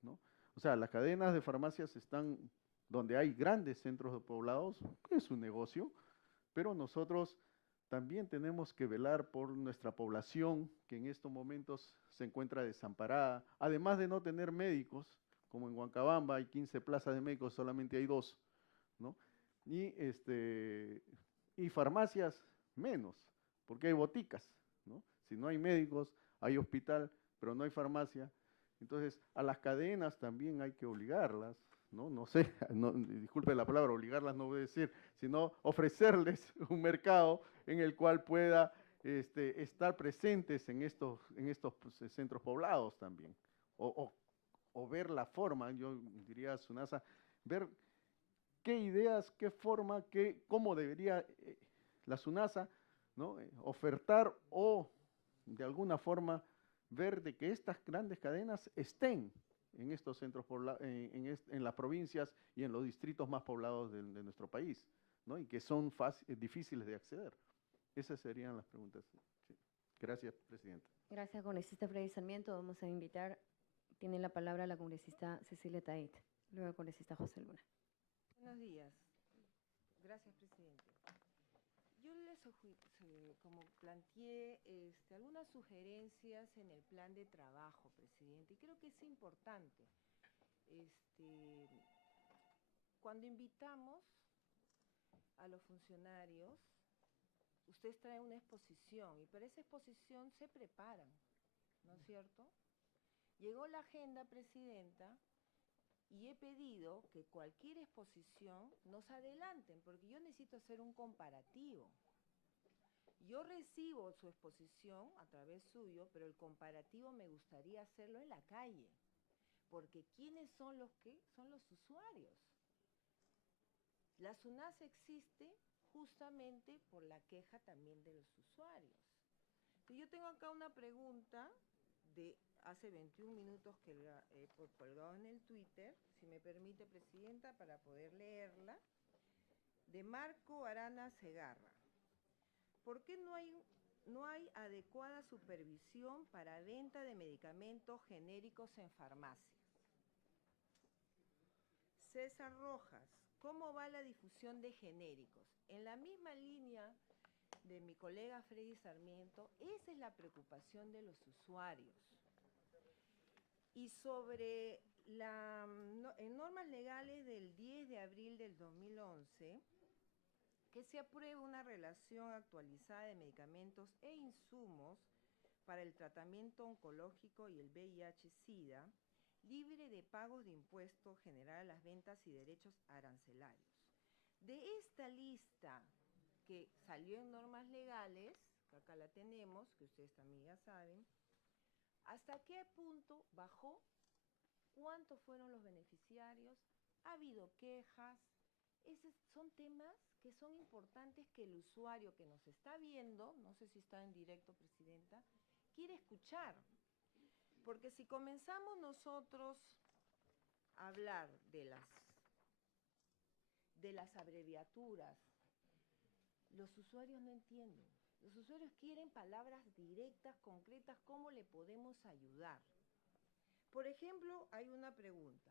¿no? O sea, las cadenas de farmacias están donde hay grandes centros poblados, que es un negocio, pero nosotros también tenemos que velar por nuestra población, que en estos momentos se encuentra desamparada, además de no tener médicos, como en Huancabamba hay 15 plazas de médicos, solamente hay 2, ¿no? Y farmacias menos, porque hay boticas, ¿no? Si no hay médicos, hay hospital, pero no hay farmacia. Entonces, a las cadenas también hay que obligarlas, ¿no? No sé, no, disculpe la palabra, obligarlas no voy a decir, sino ofrecerles un mercado en el cual pueda estar presentes en estos pues, centros poblados también. O ver la forma, yo diría, Sunasa, ver qué ideas, qué forma, cómo debería la SUNASA, ¿no? Ofertar o de alguna forma ver de que estas grandes cadenas estén en estos centros en las provincias y en los distritos más poblados de nuestro país, ¿no? Y que son difíciles de acceder. Esas serían las preguntas. Sí. Gracias, Presidenta. Gracias, congresista Freddy Sarmiento. Vamos a invitar, tiene la palabra la congresista Cecilia Tait, luego el congresista José Luna. Buenos días. Gracias, presidente. Yo les como planteé algunas sugerencias en el plan de trabajo, presidente, y creo que es importante. Cuando invitamos a los funcionarios, ustedes traen una exposición y para esa exposición se preparan, ¿no es cierto? Llegó la agenda, presidenta, y he pedido que cualquier exposición nos adelanten, porque yo necesito hacer un comparativo. Yo recibo su exposición a través suyo, pero el comparativo me gustaría hacerlo en la calle, porque ¿quiénes son los que? Son los usuarios. La SUNASA existe justamente por la queja también de los usuarios. Yo tengo acá una pregunta de hace 21 minutos que la he colgado en el Twitter, si me permite, presidenta, para poder leerla, de Marco Arana Segarra. ¿Por qué no hay adecuada supervisión para venta de medicamentos genéricos en farmacias? César Rojas, ¿cómo va la difusión de genéricos? En la misma línea de mi colega Freddy Sarmiento, esa es la preocupación de los usuarios. Y sobre en normas legales del 10 de abril del 2011, que se aprueba una relación actualizada de medicamentos e insumos para el tratamiento oncológico y el VIH-Sida, libre de pagos de impuesto general a las ventas y derechos arancelarios. De esta lista que salió en normas legales, que acá la tenemos, que ustedes también ya saben, ¿hasta qué punto bajó? ¿Cuántos fueron los beneficiarios? ¿Ha habido quejas? Esos son temas que son importantes que el usuario que nos está viendo, no sé si está en directo, Presidenta, quiere escuchar. Porque si comenzamos nosotros a hablar de las abreviaturas, los usuarios no entienden. Los usuarios quieren palabras directas, concretas, ¿cómo le podemos ayudar? Por ejemplo, hay una pregunta.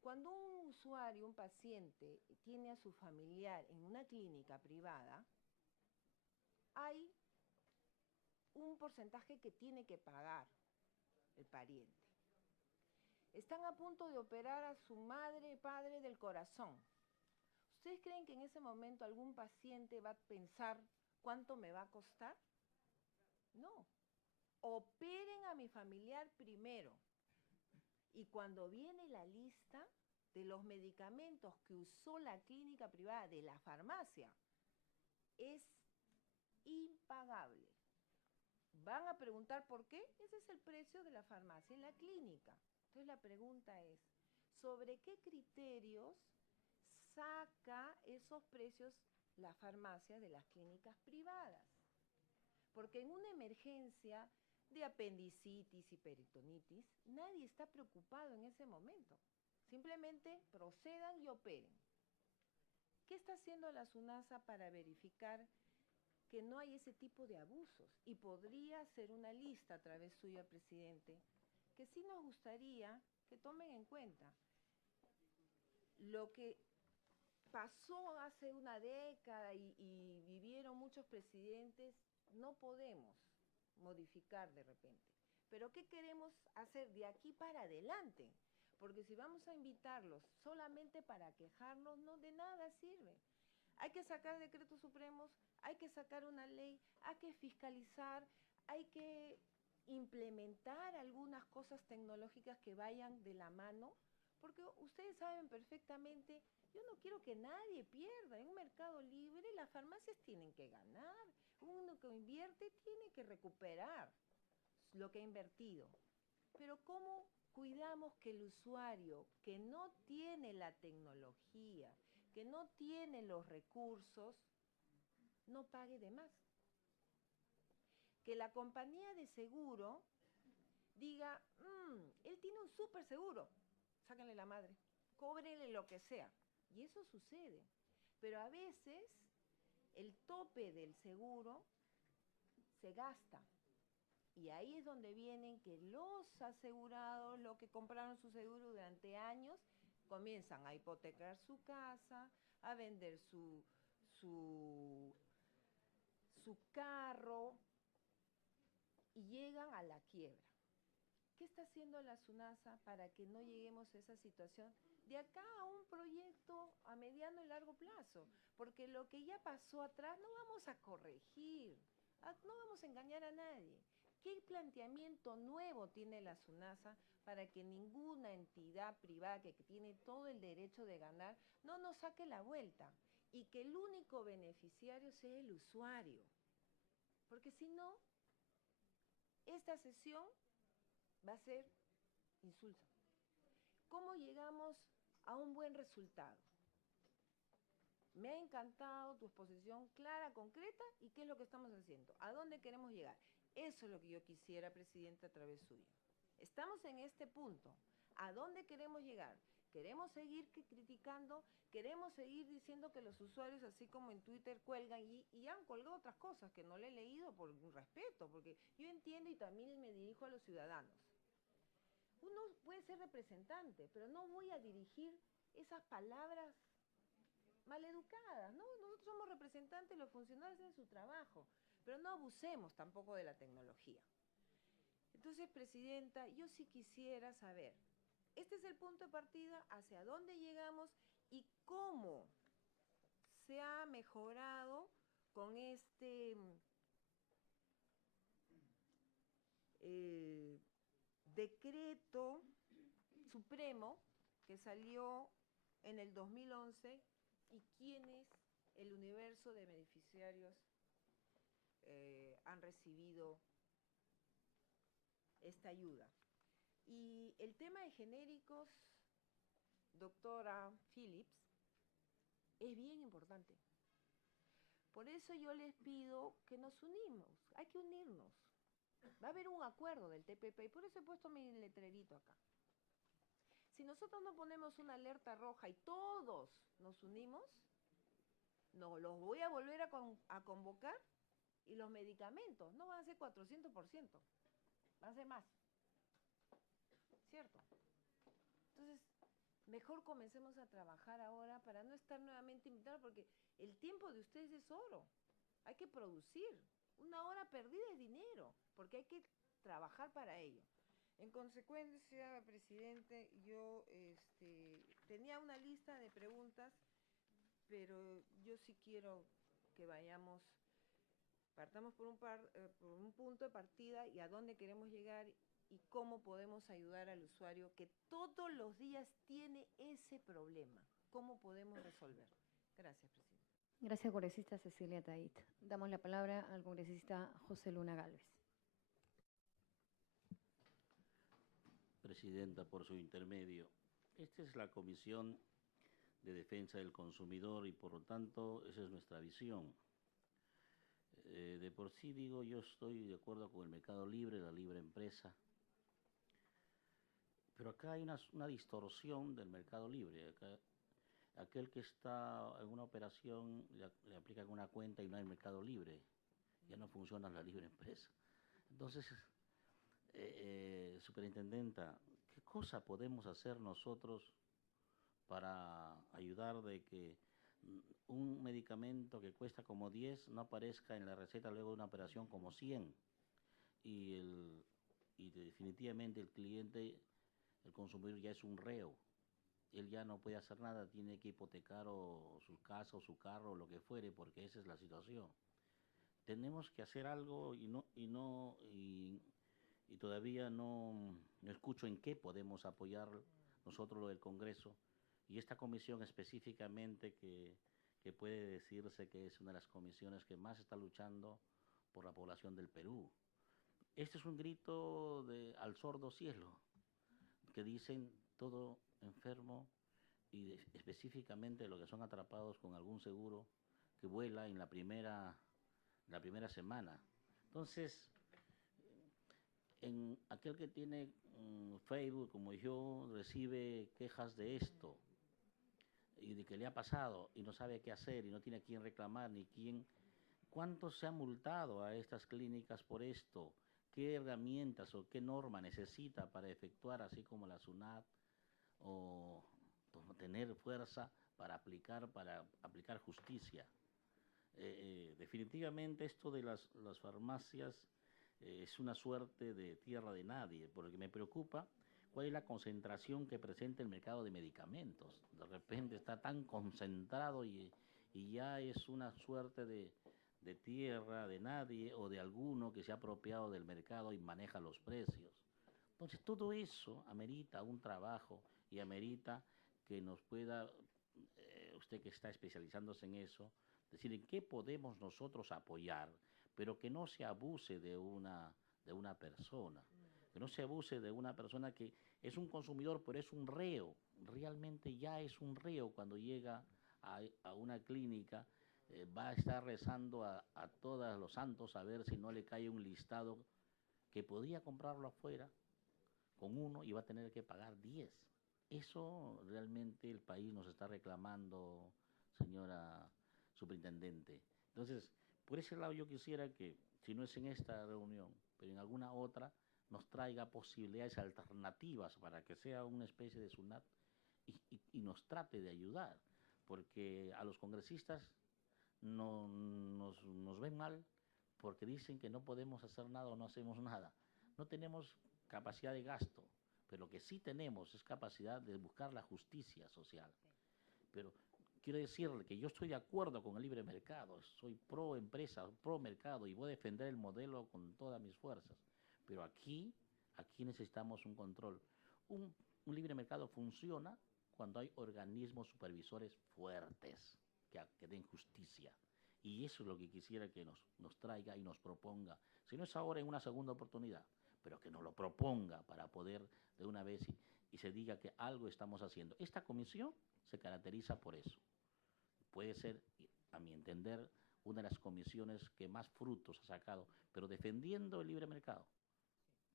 Cuando un usuario, un paciente, tiene a su familiar en una clínica privada, hay un porcentaje que tiene que pagar el pariente. Están a punto de operar a su madre, padre del corazón. ¿Ustedes creen que en ese momento algún paciente va a pensar cuánto me va a costar? No. Operen a mi familiar primero. Y cuando viene la lista de los medicamentos que usó la clínica privada de la farmacia, es impagable. Van a preguntar por qué. Ese es el precio de la farmacia en la clínica. Entonces la pregunta es, ¿sobre qué criterios saca esos precios la farmacia de las clínicas privadas? Porque en una emergencia de apendicitis y peritonitis, nadie está preocupado en ese momento. Simplemente procedan y operen. ¿Qué está haciendo la SUNASA para verificar que no hay ese tipo de abusos? Y podría hacer una lista a través suya, Presidente, que sí nos gustaría que tomen en cuenta. Lo que pasó hace una década y vivieron muchos presidentes, no podemos modificar de repente. Pero ¿qué queremos hacer de aquí para adelante? Porque si vamos a invitarlos solamente para quejarnos, no de nada sirve. Hay que sacar decretos supremos, hay que sacar una ley, hay que fiscalizar, hay que implementar algunas cosas tecnológicas que vayan de la mano, porque ustedes saben perfectamente, yo no quiero que nadie pierda. En un mercado libre las farmacias tienen que ganar, uno que invierte tiene que recuperar lo que ha invertido. Pero ¿cómo cuidamos que el usuario que no tiene la tecnología, que no tiene los recursos, no pague de más? Que la compañía de seguro diga, él tiene un súper seguro, sáquenle la madre, cóbrenle lo que sea. Y eso sucede. Pero a veces el tope del seguro se gasta. Y ahí es donde vienen que los asegurados, los que compraron su seguro durante años, comienzan a hipotecar su casa, a vender su carro y llegan a la quiebra. ¿Qué está haciendo la SUNASA para que no lleguemos a esa situación? De acá a un proyecto a mediano y largo plazo, porque lo que ya pasó atrás no vamos a corregir, no vamos a engañar a nadie. ¿Qué planteamiento nuevo tiene la SUNASA para que ninguna entidad privada que tiene todo el derecho de ganar no nos saque la vuelta y que el único beneficiario sea el usuario? Porque si no, esta sesión va a ser insulsa. ¿Cómo llegamos a un buen resultado? Me ha encantado tu exposición clara, concreta, y qué es lo que estamos haciendo, a dónde queremos llegar. Eso es lo que yo quisiera, Presidenta, a través suyo. Estamos en este punto. ¿A dónde queremos llegar? ¿Queremos seguir criticando? ¿Queremos seguir diciendo que los usuarios, así como en Twitter, cuelgan y han colgado otras cosas que no le he leído por respeto? Porque yo entiendo y también me dirijo a los ciudadanos. Uno puede ser representante, pero no voy a dirigir esas palabras maleducadas, ¿no? Nosotros somos representantes, los funcionarios hacen su trabajo, pero no abusemos tampoco de la tecnología. Entonces, Presidenta, yo sí quisiera saber, este es el punto de partida, hacia dónde llegamos y cómo se ha mejorado con este decreto supremo que salió en el 2011 y quién es el universo de beneficiarios han recibido esta ayuda. Y el tema de genéricos, doctora Phillips, es bien importante. Por eso yo les pido que nos unimos, hay que unirnos. Va a haber un acuerdo del TPP y por eso he puesto mi letrerito acá. Si nosotros no ponemos una alerta roja y todos nos unimos, no los voy a volver a convocar y los medicamentos no van a ser 400%, van a ser más. ¿Cierto? Entonces, mejor comencemos a trabajar ahora para no estar nuevamente invitados, porque el tiempo de ustedes es oro. Hay que producir. Una hora perdida es dinero, porque hay que trabajar para ello. En consecuencia, Presidente, yo tenía una lista de preguntas, pero yo sí quiero que partamos por un punto de partida y a dónde queremos llegar y cómo podemos ayudar al usuario que todos los días tiene ese problema. ¿Cómo podemos resolver? Gracias, Presidente. Gracias, congresista Cecilia Tait. Damos la palabra al congresista José Luna Gálvez. Presidenta, por su intermedio. Esta es la Comisión de Defensa del Consumidor y por lo tanto esa es nuestra visión. De por sí digo, yo estoy de acuerdo con el mercado libre, la libre empresa, pero acá hay una distorsión del mercado libre. Acá, aquel que está en una operación le aplican una cuenta y no hay mercado libre, ya no funciona la libre empresa. Entonces, Superintendenta, ¿qué cosa podemos hacer nosotros para ayudar de que un medicamento que cuesta como 10 no aparezca en la receta luego de una operación como 100? Y definitivamente el cliente, el consumidor ya es un reo. Él ya no puede hacer nada, tiene que hipotecar o su casa o su carro o lo que fuere, porque esa es la situación. Tenemos que hacer algo y todavía no escucho en qué podemos apoyar nosotros lo del Congreso y esta comisión específicamente que puede decirse que es una de las comisiones que más está luchando por la población del Perú. Este es un grito al sordo cielo, que dicen todo enfermo y específicamente los que son atrapados con algún seguro que vuela en la primera semana. Entonces, en aquel que tiene Facebook como yo recibe quejas de esto y de que le ha pasado y no sabe qué hacer y no tiene a quién reclamar ni quién. ¿Cuánto se ha multado a estas clínicas por esto? ¿Qué herramientas o qué norma necesita para efectuar, así como la SUNAT, o tener fuerza para aplicar justicia? Definitivamente esto de las farmacias es una suerte de tierra de nadie, porque me preocupa cuál es la concentración que presenta el mercado de medicamentos. De repente está tan concentrado y ya es una suerte de tierra de nadie o de alguno que se ha apropiado del mercado y maneja los precios. Entonces todo eso amerita un trabajo y amerita que nos pueda, usted que está especializándose en eso, decir en qué podemos nosotros apoyar, pero que no se abuse de una persona, que no se abuse de una persona que es un consumidor, pero es un reo, realmente ya es un reo cuando llega a una clínica. Va a estar rezando a todos los santos a ver si no le cae un listado que podía comprarlo afuera con uno y va a tener que pagar 10. Eso realmente el país nos está reclamando, señora Superintendente. Entonces, por ese lado yo quisiera que, si no es en esta reunión, pero en alguna otra, nos traiga posibilidades alternativas para que sea una especie de SUNAT y nos trate de ayudar, porque a los congresistas nos ven mal porque dicen que no podemos hacer nada o no hacemos nada. No tenemos capacidad de gasto, pero lo que sí tenemos es capacidad de buscar la justicia social. Pero quiero decirle que yo estoy de acuerdo con el libre mercado, soy pro empresa, pro mercado y voy a defender el modelo con todas mis fuerzas. Pero aquí necesitamos un control. Un libre mercado funciona cuando hay organismos supervisores fuertes que den justicia. Y eso es lo que quisiera que nos traiga y nos proponga. Si no es ahora, en una segunda oportunidad, pero que nos lo proponga para poder de una vez y se diga que algo estamos haciendo. Esta comisión se caracteriza por eso. Puede ser, a mi entender, una de las comisiones que más frutos ha sacado, pero defendiendo el libre mercado.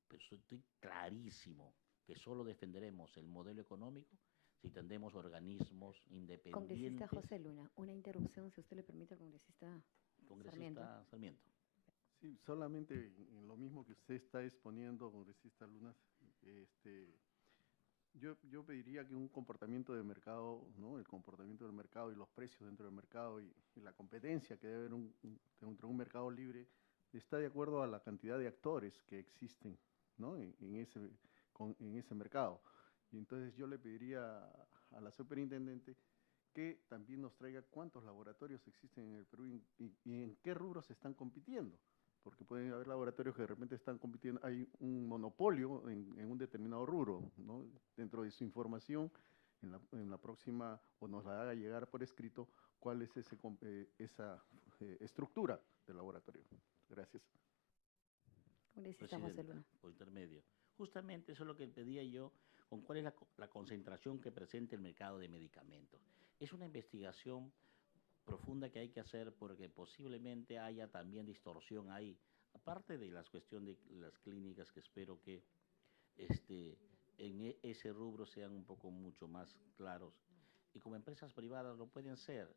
Pero estoy clarísimo que solo defenderemos el modelo económico si tendremos organismos independientes. Congresista José Luna, una interrupción, si usted le permite al congresista Sarmiento. Sí, solamente en lo mismo que usted está exponiendo, congresista Luna, yo pediría que un comportamiento de mercado, ¿no? El comportamiento del mercado y los precios dentro del mercado y la competencia que debe haber dentro de un mercado libre está de acuerdo a la cantidad de actores que existen, ¿no? en ese mercado. Y entonces yo le pediría a la superintendente que también nos traiga cuántos laboratorios existen en el Perú y en qué rubros están compitiendo. Porque pueden haber laboratorios que de repente están compitiendo, hay un monopolio en un determinado rubro, ¿no? Dentro de su información, en la próxima, o nos la haga llegar por escrito, cuál es esa estructura del laboratorio. Gracias. Congresista José Luna. Por intermedio. Justamente eso es lo que pedía yo, con cuál es la concentración que presenta el mercado de medicamentos. Es una investigación profunda que hay que hacer porque posiblemente haya también distorsión ahí, aparte de las cuestiones de las clínicas que espero que en ese rubro sean un poco mucho más claros y como empresas privadas lo pueden ser.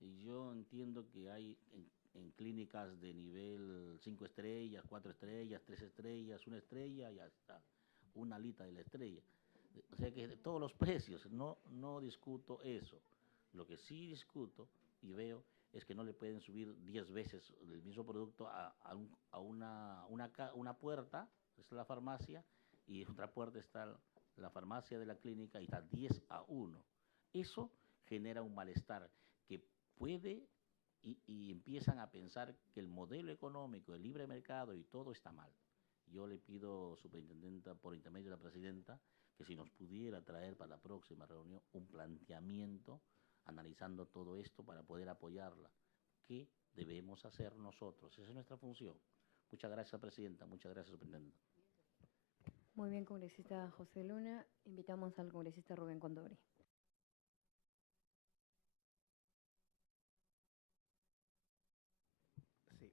Y yo entiendo que hay en clínicas de nivel 5 estrellas, 4 estrellas, 3 estrellas, 1 estrella y hasta una alita de la estrella. O sea que de todos los precios, no discuto eso. Lo que sí discuto y veo es que no le pueden subir 10 veces el mismo producto a una puerta, es la farmacia, y otra puerta está la farmacia de la clínica y está 10-1. Eso genera un malestar que puede y empiezan a pensar que el modelo económico, el libre mercado y todo está mal. Yo le pido, superintendenta, por intermedio de la presidenta, que si nos pudiera traer para la próxima reunión un planteamiento analizando todo esto para poder apoyarla. ¿Qué debemos hacer nosotros? Esa es nuestra función. Muchas gracias, presidenta. Muchas gracias, superintendente. Muy bien, congresista José Luna. Invitamos al congresista Rubén Condori. Sí.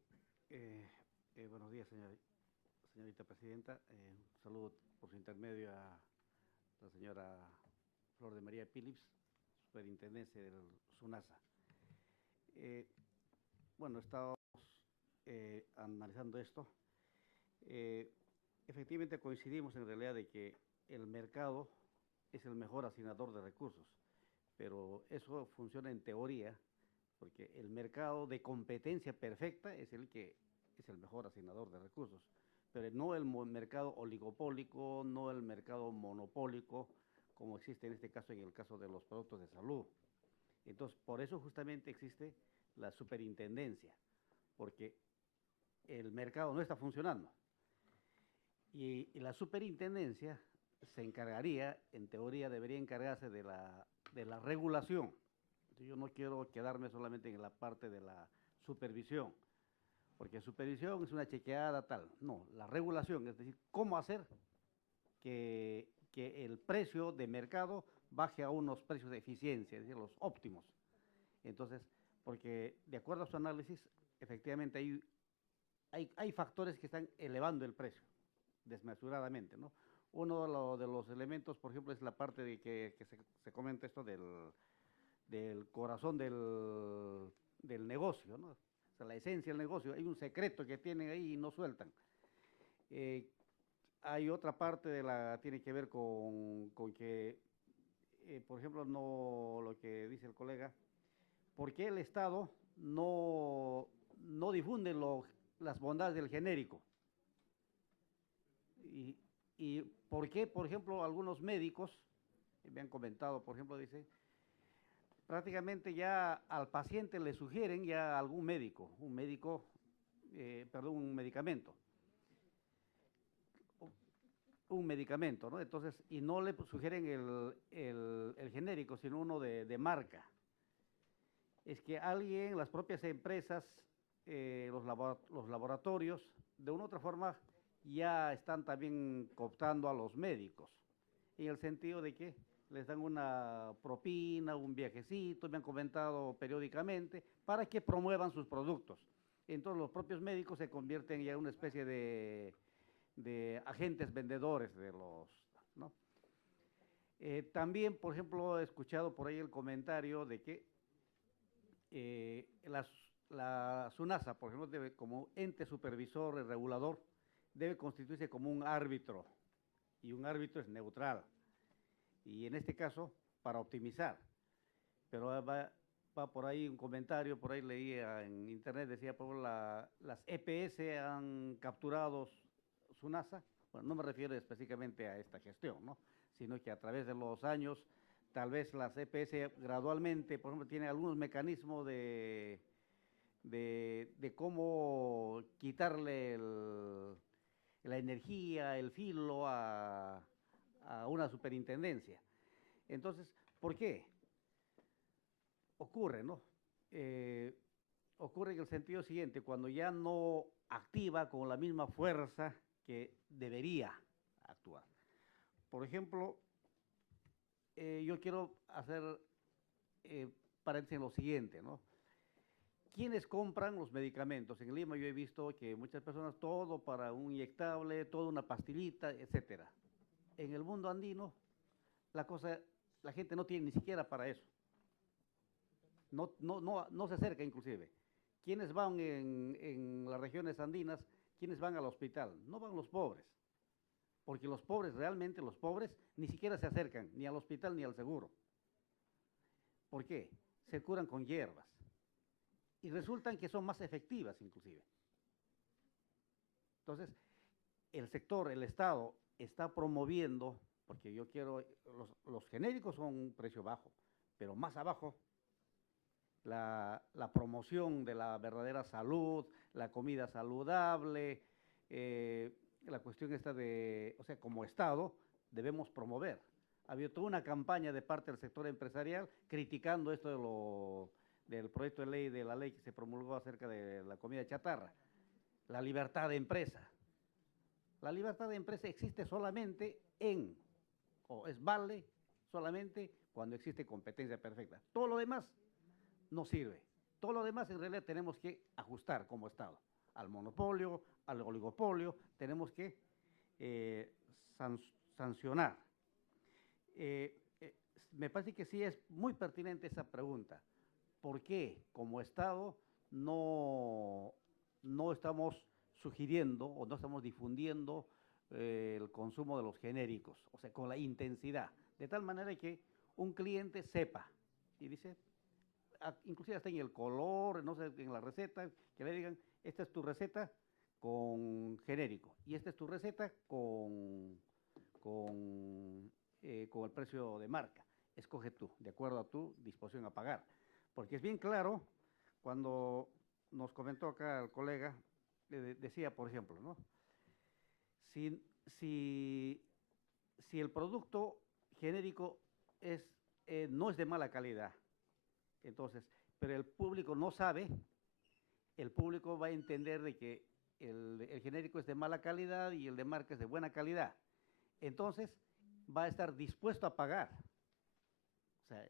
Buenos días, señorita presidenta. Un saludo por su intermedio a la señora Flor de María Phillips, superintendencia del SUNASA. Bueno, estábamos analizando esto. Efectivamente coincidimos en realidad de que el mercado es el mejor asignador de recursos, pero eso funciona en teoría, porque el mercado de competencia perfecta es el que es el mejor asignador de recursos, pero no el mercado oligopólico, no el mercado monopólico, como existe en este caso, en el caso de los productos de salud. Entonces, por eso justamente existe la superintendencia, porque el mercado no está funcionando. Y la superintendencia se encargaría, en teoría debería encargarse de la regulación. Yo no quiero quedarme solamente en la parte de la supervisión, porque supervisión es una chequeada tal. No, la regulación, es decir, cómo hacer que el precio de mercado baje a unos precios de eficiencia, es decir, los óptimos. Entonces, porque de acuerdo a su análisis, efectivamente hay factores que están elevando el precio desmesuradamente, ¿no? Uno de los elementos, por ejemplo, es la parte de que se comenta esto del corazón del negocio, ¿no? O sea, la esencia del negocio. Hay un secreto que tienen ahí y no sueltan. Hay otra parte tiene que ver con que por ejemplo, no lo que dice el colega, ¿por qué el Estado no difunde las bondades del genérico? Y por qué, por ejemplo, algunos médicos me han comentado, por ejemplo, dice, prácticamente ya al paciente le sugieren ya algún médico, un medicamento. Un medicamento, ¿no? Entonces, y no le sugieren el genérico, sino uno de marca. Es que las propias empresas, los laboratorios, de una u otra forma, ya están también cooptando a los médicos, en el sentido de que les dan una propina, un viajecito, me han comentado periódicamente, para que promuevan sus productos. Entonces los propios médicos se convierten ya en una especie de agentes vendedores de los, ¿no? También, por ejemplo, he escuchado por ahí el comentario de que la SUNASA, por ejemplo, debe, como ente supervisor y regulador, debe constituirse como un árbitro, y un árbitro es neutral, y en este caso, para optimizar. Pero va por ahí un comentario, por ahí leía en internet, decía, por ejemplo, las EPS han capturado SUNASA. Bueno, no me refiero específicamente a esta gestión, ¿no? Sino que a través de los años, tal vez las EPS gradualmente, por ejemplo, tienen algunos mecanismos de cómo quitarle la energía, el filo a una superintendencia. Entonces, ¿por qué? Ocurre, ¿no? Ocurre en el sentido siguiente, cuando ya no activa con la misma fuerza que debería actuar. Por ejemplo, yo quiero hacer paréntesis en lo siguiente, ¿no? ¿Quiénes compran los medicamentos? En Lima yo he visto que muchas personas, todo para un inyectable, toda una pastillita, etcétera. En el mundo andino, la gente no tiene ni siquiera para eso. No se acerca inclusive. ¿Quiénes van en las regiones andinas? ¿Quiénes van al hospital? No van los pobres, porque los pobres, realmente los pobres, ni siquiera se acercan ni al hospital ni al seguro. ¿Por qué? Se curan con hierbas y resultan que son más efectivas inclusive. Entonces, el sector, el Estado, está promoviendo, porque yo quiero, los genéricos son un precio bajo, pero más abajo, la promoción de la verdadera salud, la comida saludable, la cuestión esta de, o sea, como Estado debemos promover. Ha habido toda una campaña de parte del sector empresarial criticando esto del proyecto de ley, de la ley que se promulgó acerca de la comida chatarra, la libertad de empresa. La libertad de empresa existe solamente vale solamente cuando existe competencia perfecta. Todo lo demás no sirve. Todo lo demás en realidad tenemos que ajustar como Estado. Al monopolio, al oligopolio, tenemos que sancionar. Me parece que sí es muy pertinente esa pregunta. ¿Por qué como Estado no estamos sugiriendo o no estamos difundiendo el consumo de los genéricos? O sea, con la intensidad, de tal manera que un cliente sepa y dice, inclusive hasta en el color, no sé, en la receta, que le digan, esta es tu receta con genérico y esta es tu receta con el precio de marca. Escoge tú, de acuerdo a tu disposición a pagar. Porque es bien claro, cuando nos comentó acá el colega, decía, por ejemplo, ¿no? Si el producto genérico no es de mala calidad, entonces, pero el público no sabe, el público va a entender de que el genérico es de mala calidad y el de marca es de buena calidad. Entonces, va a estar dispuesto a pagar. O sea,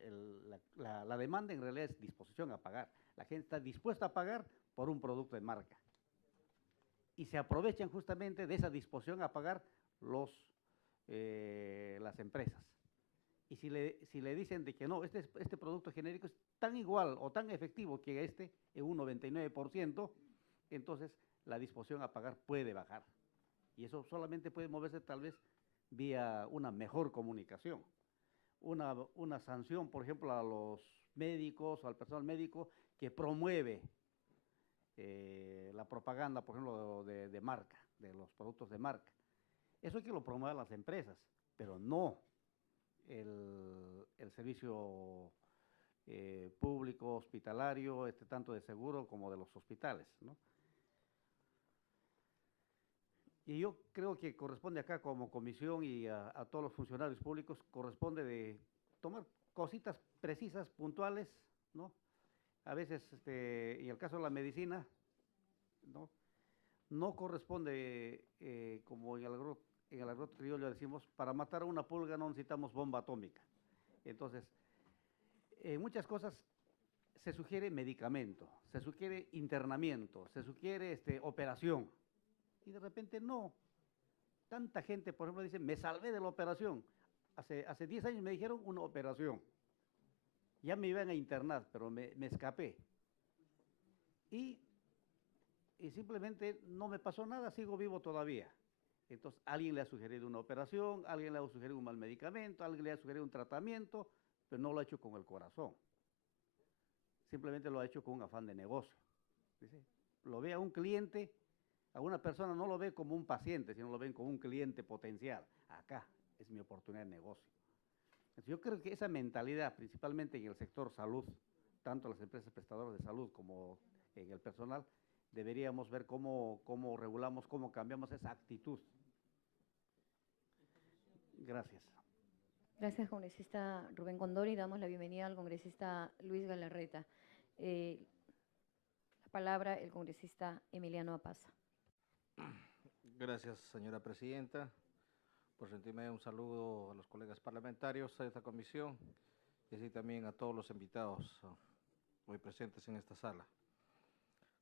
la demanda en realidad es disposición a pagar. La gente está dispuesta a pagar por un producto de marca. Y se aprovechan justamente de esa disposición a pagar las empresas. Y si le dicen de que no, este producto genérico es tan igual o tan efectivo que en un 99%, entonces la disposición a pagar puede bajar. Y eso solamente puede moverse tal vez vía una mejor comunicación. una sanción, por ejemplo, a los médicos, al personal médico que promueve la propaganda, por ejemplo, de marca, de los productos de marca. Eso hay que lo promuevan las empresas, pero no el servicio público, hospitalario, tanto de seguro como de los hospitales, ¿no? Y yo creo que corresponde acá como comisión y a todos los funcionarios públicos, corresponde de tomar cositas precisas, puntuales, ¿no? A veces, en el caso de la medicina, ¿no? No corresponde, como en el argot criollo decimos, para matar a una pulga no necesitamos bomba atómica. Entonces, muchas cosas se sugiere medicamento, se sugiere internamiento, se sugiere operación. Y de repente no. Tanta gente, por ejemplo, dice, me salvé de la operación. Hace 10 años me dijeron una operación. Ya me iban a internar, pero me escapé. Y simplemente no me pasó nada, sigo vivo todavía. Entonces, alguien le ha sugerido una operación, alguien le ha sugerido un mal medicamento, alguien le ha sugerido un tratamiento, pero no lo ha hecho con el corazón. Simplemente lo ha hecho con un afán de negocio. ¿Dice? Lo ve a un cliente, a una persona no lo ve como un paciente, sino lo ven como un cliente potencial. Acá es mi oportunidad de negocio. Entonces, yo creo que esa mentalidad, principalmente en el sector salud, tanto las empresas prestadoras de salud como en el personal, deberíamos ver cómo regulamos, cómo cambiamos esa actitud. Gracias. Gracias, congresista Rubén Condori. Damos la bienvenida al congresista Luis Galarreta. La palabra el congresista Emiliano Apaza. Gracias, señora presidenta. Por sentirme un saludo a los colegas parlamentarios de esta comisión y así también a todos los invitados hoy presentes en esta sala.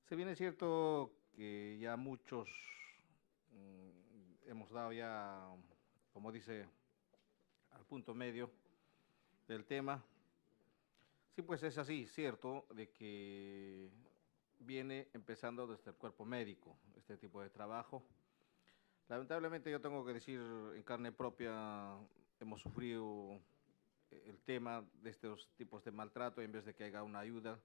Si bien es cierto que ya muchos hemos dado ya, como dice, al punto medio del tema, sí, pues es así, cierto, de que viene empezando desde el cuerpo médico este tipo de trabajo. Lamentablemente yo tengo que decir en carne propia, hemos sufrido el tema de estos tipos de maltrato en vez de que haya una ayuda.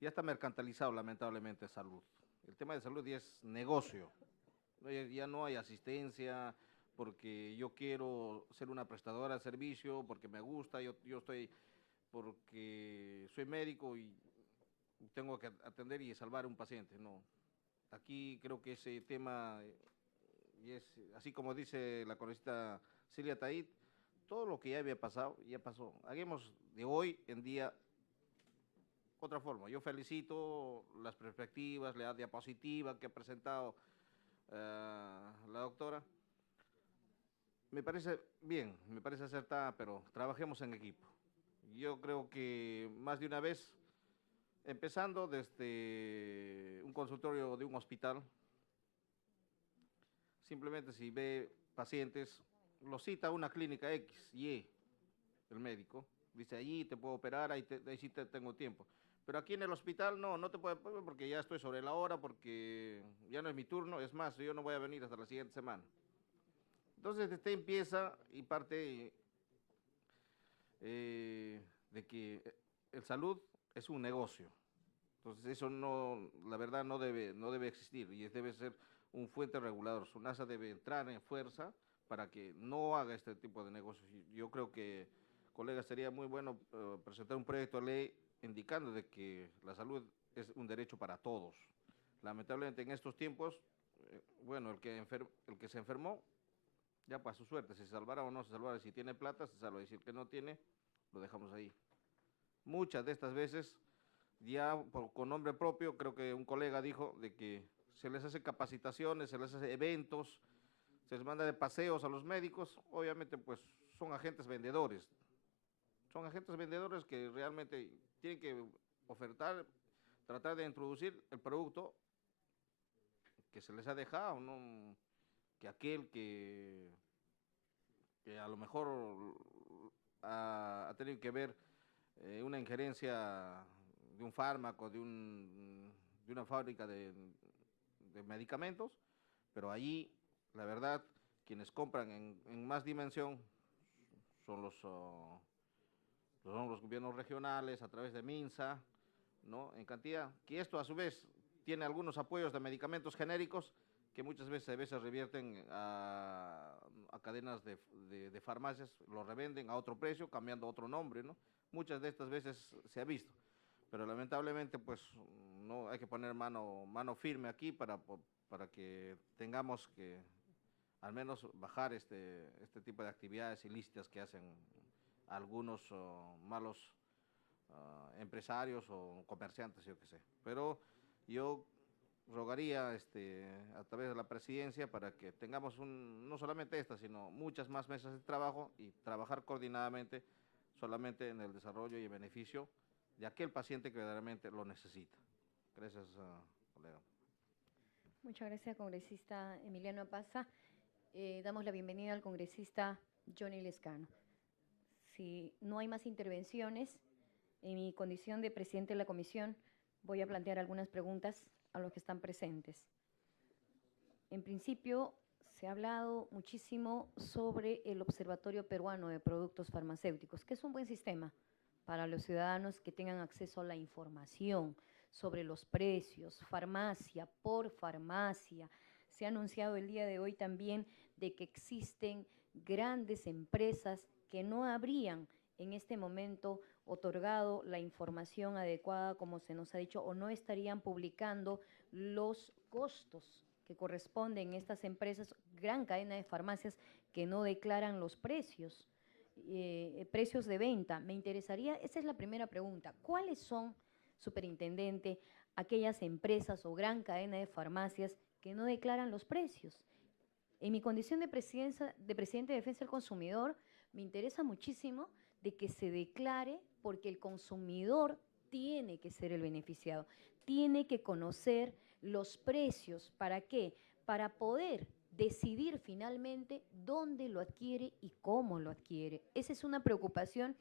Ya está mercantilizado lamentablemente salud. El tema de salud ya es negocio. Ya no hay asistencia porque yo quiero ser una prestadora de servicio, porque me gusta, yo estoy, porque soy médico y tengo que atender y salvar a un paciente. No. Aquí creo que ese tema, y es así como dice la congresista Celia Taid, todo lo que ya había pasado, ya pasó. Hagamos de hoy en día otra forma. Yo felicito las perspectivas, la diapositiva que ha presentado la doctora. Me parece bien, me parece acertada, pero trabajemos en equipo. Yo creo que más de una vez, empezando desde un consultorio de un hospital, simplemente si ve pacientes, lo cita a una clínica X, Y, el médico, dice, allí te puedo operar, ahí sí tengo tiempo. Pero aquí en el hospital no te puedo, porque ya estoy sobre la hora, porque ya no es mi turno, es más, yo no voy a venir hasta la siguiente semana. Entonces usted empieza y parte de que el salud es un negocio. Entonces eso no, la verdad no debe existir y debe ser un fuente regulador. SUNASA debe entrar en fuerza para que no haga este tipo de negocios. Yo creo que, colegas, sería muy bueno presentar un proyecto de ley indicando de que la salud es un derecho para todos. Lamentablemente en estos tiempos, bueno, el que se enfermó, ya para su suerte, si se salvará o no se salvará, si tiene plata, se salva, y si el que no tiene, lo dejamos ahí. Muchas de estas veces, ya con nombre propio, creo que un colega dijo de que se les hace capacitaciones, se les hace eventos, se les manda de paseos a los médicos, obviamente pues son agentes vendedores. Son agentes vendedores que realmente tienen que ofertar, tratar de introducir el producto que se les ha dejado, ¿no? Que aquel que a lo mejor ha tenido que ver una injerencia de un fármaco, de una fábrica de medicamentos, pero allí, la verdad, quienes compran en más dimensión son son los gobiernos regionales a través de MINSA, ¿no? En cantidad, que esto a su vez tiene algunos apoyos de medicamentos genéricos que muchas veces revierten a cadenas de farmacias, lo revenden a otro precio, cambiando otro nombre, ¿no? Muchas de estas veces se ha visto, pero lamentablemente pues no hay que poner mano firme aquí para que tengamos que al menos bajar este tipo de actividades ilícitas que hacen algunos malos empresarios o comerciantes, yo qué sé. Pero yo rogaría a través de la presidencia para que tengamos no solamente esta, sino muchas más mesas de trabajo y trabajar coordinadamente solamente en el desarrollo y el beneficio de aquel paciente que verdaderamente lo necesita. Gracias, colega. Muchas gracias, congresista Emiliano Apaza. Damos la bienvenida al congresista Johnny Lescano. Si no hay más intervenciones, en mi condición de presidente de la comisión, voy a plantear algunas preguntas a los que están presentes. En principio, se ha hablado muchísimo sobre el Observatorio Peruano de Productos Farmacéuticos, que es un buen sistema para los ciudadanos que tengan acceso a la información sobre los precios, farmacia por farmacia. Se ha anunciado el día de hoy también de que existen grandes empresas que no habrían en este momento otorgado la información adecuada, como se nos ha dicho, o no estarían publicando los costos que corresponden a estas empresas, gran cadena de farmacias que no declaran los precios de venta. Me interesaría, esa es la primera pregunta, ¿cuáles son, superintendente, aquellas empresas o gran cadena de farmacias que no declaran los precios? En mi condición de presidente de Defensa del Consumidor, me interesa muchísimo de que se declare, porque el consumidor tiene que ser el beneficiado, tiene que conocer los precios. ¿Para qué? Para poder decidir finalmente dónde lo adquiere y cómo lo adquiere. Esa es una preocupación.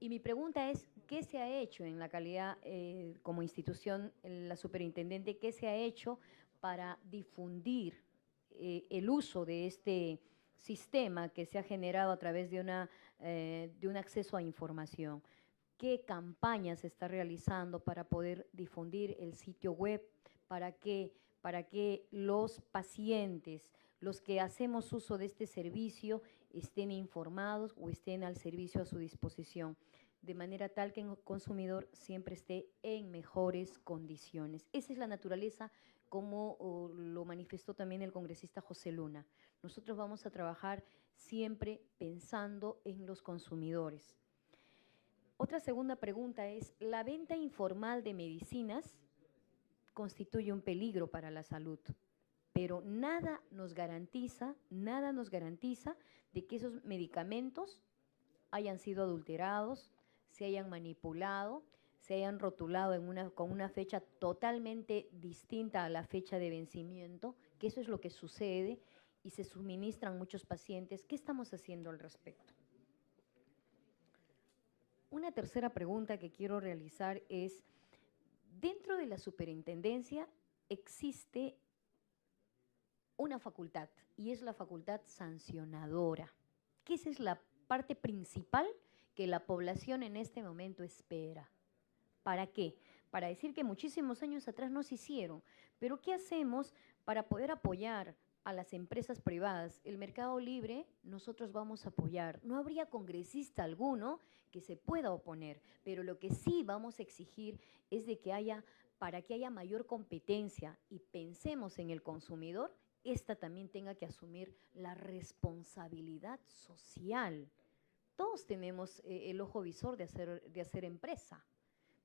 Y mi pregunta es, ¿qué se ha hecho en la calidad como institución, la superintendente, qué se ha hecho para difundir el uso de este sistema que se ha generado a través de un acceso a información? ¿Qué campañas se está realizando para poder difundir el sitio web? Para que los pacientes, los que hacemos uso de este servicio, estén informados o estén al servicio a su disposición, de manera tal que el consumidor siempre esté en mejores condiciones. Esa es la naturaleza, como lo manifestó también el congresista José Luna. Nosotros vamos a trabajar siempre pensando en los consumidores. Otra segunda pregunta es, ¿la venta informal de medicinas constituye un peligro para la salud? Pero nada nos garantiza de que esos medicamentos hayan sido adulterados, se hayan manipulado, se hayan rotulado con una fecha totalmente distinta a la fecha de vencimiento, que eso es lo que sucede y se suministran muchos pacientes. ¿Qué estamos haciendo al respecto? Una tercera pregunta que quiero realizar es, dentro de la superintendencia existe una facultad, y es la facultad sancionadora, que esa es la parte principal que la población en este momento espera. ¿Para qué? Para decir que muchísimos años atrás no se hicieron, pero ¿qué hacemos para poder apoyar a las empresas privadas? El mercado libre nosotros vamos a apoyar. No habría congresista alguno que se pueda oponer, pero lo que sí vamos a exigir es de que para que haya mayor competencia y pensemos en el consumidor, esta también tenga que asumir la responsabilidad social. Todos tenemos el ojo visor de hacer empresa,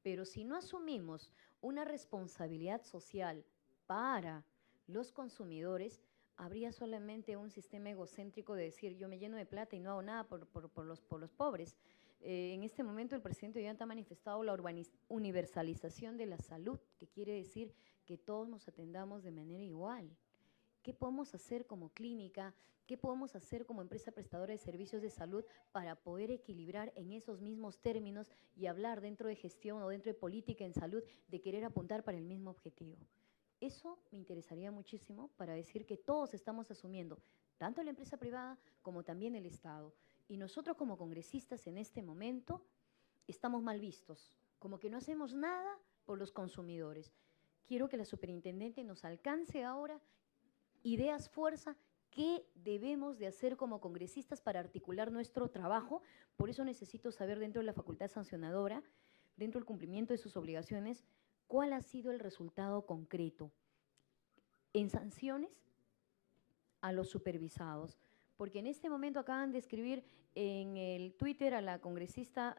pero si no asumimos una responsabilidad social para los consumidores, habría solamente un sistema egocéntrico de decir, yo me lleno de plata y no hago nada por los pobres. En este momento el presidente Ollanta ha manifestado la universalización de la salud, que quiere decir que todos nos atendamos de manera igual. ¿Qué podemos hacer como clínica? ¿Qué podemos hacer como empresa prestadora de servicios de salud para poder equilibrar en esos mismos términos y hablar dentro de gestión o dentro de política en salud de querer apuntar para el mismo objetivo? Eso me interesaría muchísimo para decir que todos estamos asumiendo, tanto la empresa privada como también el Estado. Y nosotros como congresistas en este momento estamos mal vistos, como que no hacemos nada por los consumidores. Quiero que la superintendente nos alcance ahora ideas, fuerza, qué debemos de hacer como congresistas para articular nuestro trabajo. Por eso necesito saber dentro de la facultad sancionadora, dentro del cumplimiento de sus obligaciones, cuál ha sido el resultado concreto en sanciones a los supervisados. Porque en este momento acaban de escribir en el Twitter a la congresista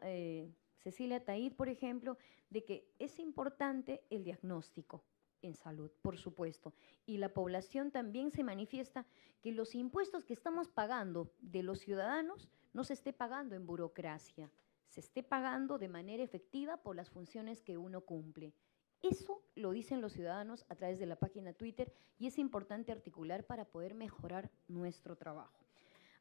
Cecilia Taid, por ejemplo, de que es importante el diagnóstico en salud, por supuesto. Y la población también se manifiesta que los impuestos que estamos pagando de los ciudadanos no se esté pagando en burocracia, se esté pagando de manera efectiva por las funciones que uno cumple. Eso lo dicen los ciudadanos a través de la página Twitter y es importante articular para poder mejorar nuestro trabajo.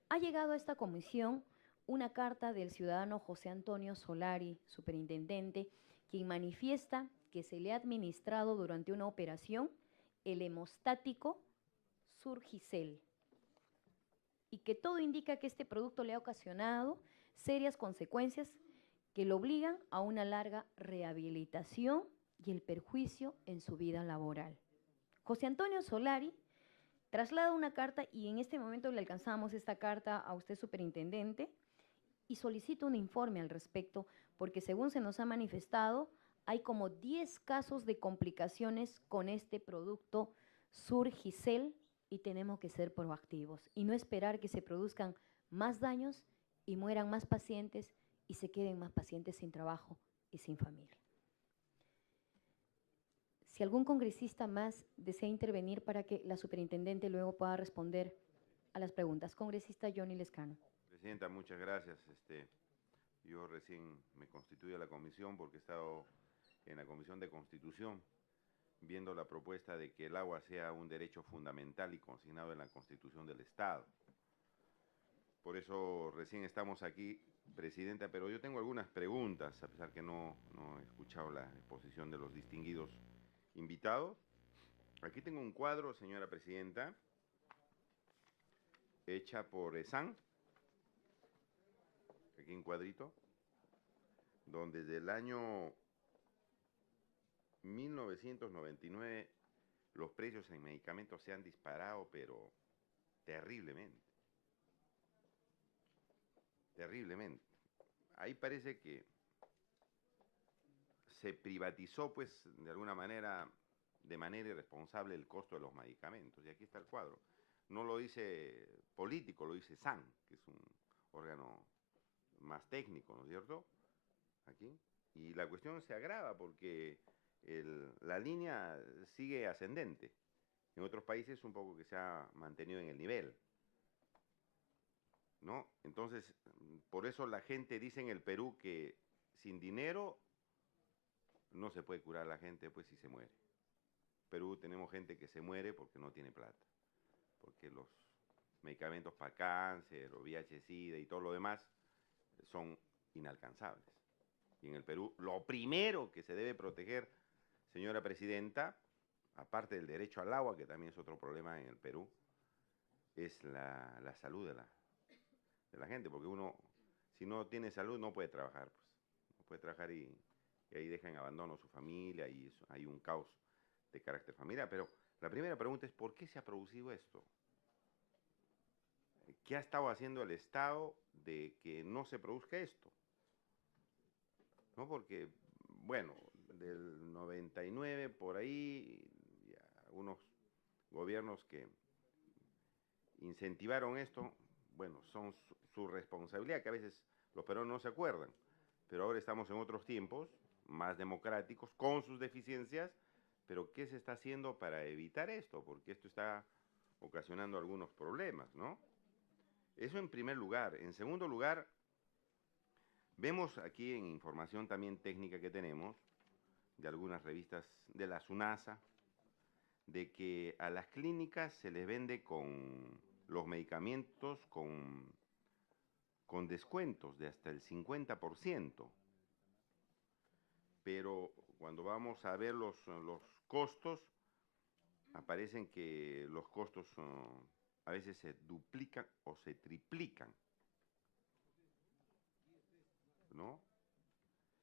Ha llegado a esta comisión una carta del ciudadano José Antonio Solari, superintendente, quien manifiesta que se le ha administrado durante una operación el hemostático Surgicel y que todo indica que este producto le ha ocasionado serias consecuencias que lo obligan a una larga rehabilitación y el perjuicio en su vida laboral. José Antonio Solari traslada una carta y en este momento le alcanzamos esta carta a usted, superintendente, y solicito un informe al respecto porque según se nos ha manifestado, hay como 10 casos de complicaciones con este producto Surgicel y tenemos que ser proactivos y no esperar que se produzcan más daños y mueran más pacientes y se queden más pacientes sin trabajo y sin familia. Si algún congresista más desea intervenir para que la superintendente luego pueda responder a las preguntas. Congresista Johnny Lescano. Presidenta, muchas gracias. Yo recién me constituí a la comisión porque he estado en la Comisión de Constitución viendo la propuesta de que el agua sea un derecho fundamental y consignado en la Constitución del Estado. Por eso recién estamos aquí, Presidenta, pero yo tengo algunas preguntas, a pesar que no he escuchado la exposición de los distinguidos invitados. Aquí tengo un cuadro, señora Presidenta, hecha por ESAN, aquí un cuadrito, donde desde el año 1999 los precios en medicamentos se han disparado, pero terriblemente. Terriblemente. Ahí parece que se privatizó, pues, de alguna manera, de manera irresponsable el costo de los medicamentos. Y aquí está el cuadro. No lo dice político, lo dice SAN, que es un órgano más técnico, ¿no es cierto? Aquí. Y la cuestión se agrava porque la línea sigue ascendente. En otros países un poco que se ha mantenido en el nivel, ¿no? Entonces, por eso la gente dice en el Perú que sin dinero no se puede curar a la gente, pues si se muere. En Perú tenemos gente que se muere porque no tiene plata, porque los medicamentos para cáncer o VIH-Sida y todo lo demás son inalcanzables. Y en el Perú lo primero que se debe proteger, señora Presidenta, aparte del derecho al agua, que también es otro problema en el Perú, es la salud de la gente, porque uno, si no tiene salud, no puede trabajar, pues. No puede trabajar y ahí deja en abandono a su familia y hay un caos de carácter familiar. Pero la primera pregunta es, ¿por qué se ha producido esto? ¿Qué ha estado haciendo el Estado de que no se produzca esto? ¿No? Porque, bueno, del 99 por ahí, algunos gobiernos que incentivaron esto, bueno, son su responsabilidad, que a veces los peruanos no se acuerdan, pero ahora estamos en otros tiempos, más democráticos, con sus deficiencias, pero ¿qué se está haciendo para evitar esto? Porque esto está ocasionando algunos problemas, ¿no? Eso en primer lugar. En segundo lugar, vemos aquí en información también técnica que tenemos, de algunas revistas de la SUNASA, de que a las clínicas se les vende con los medicamentos con descuentos de hasta el 50%. Pero cuando vamos a ver los costos, aparecen que los costos a veces se duplican o se triplican, ¿no?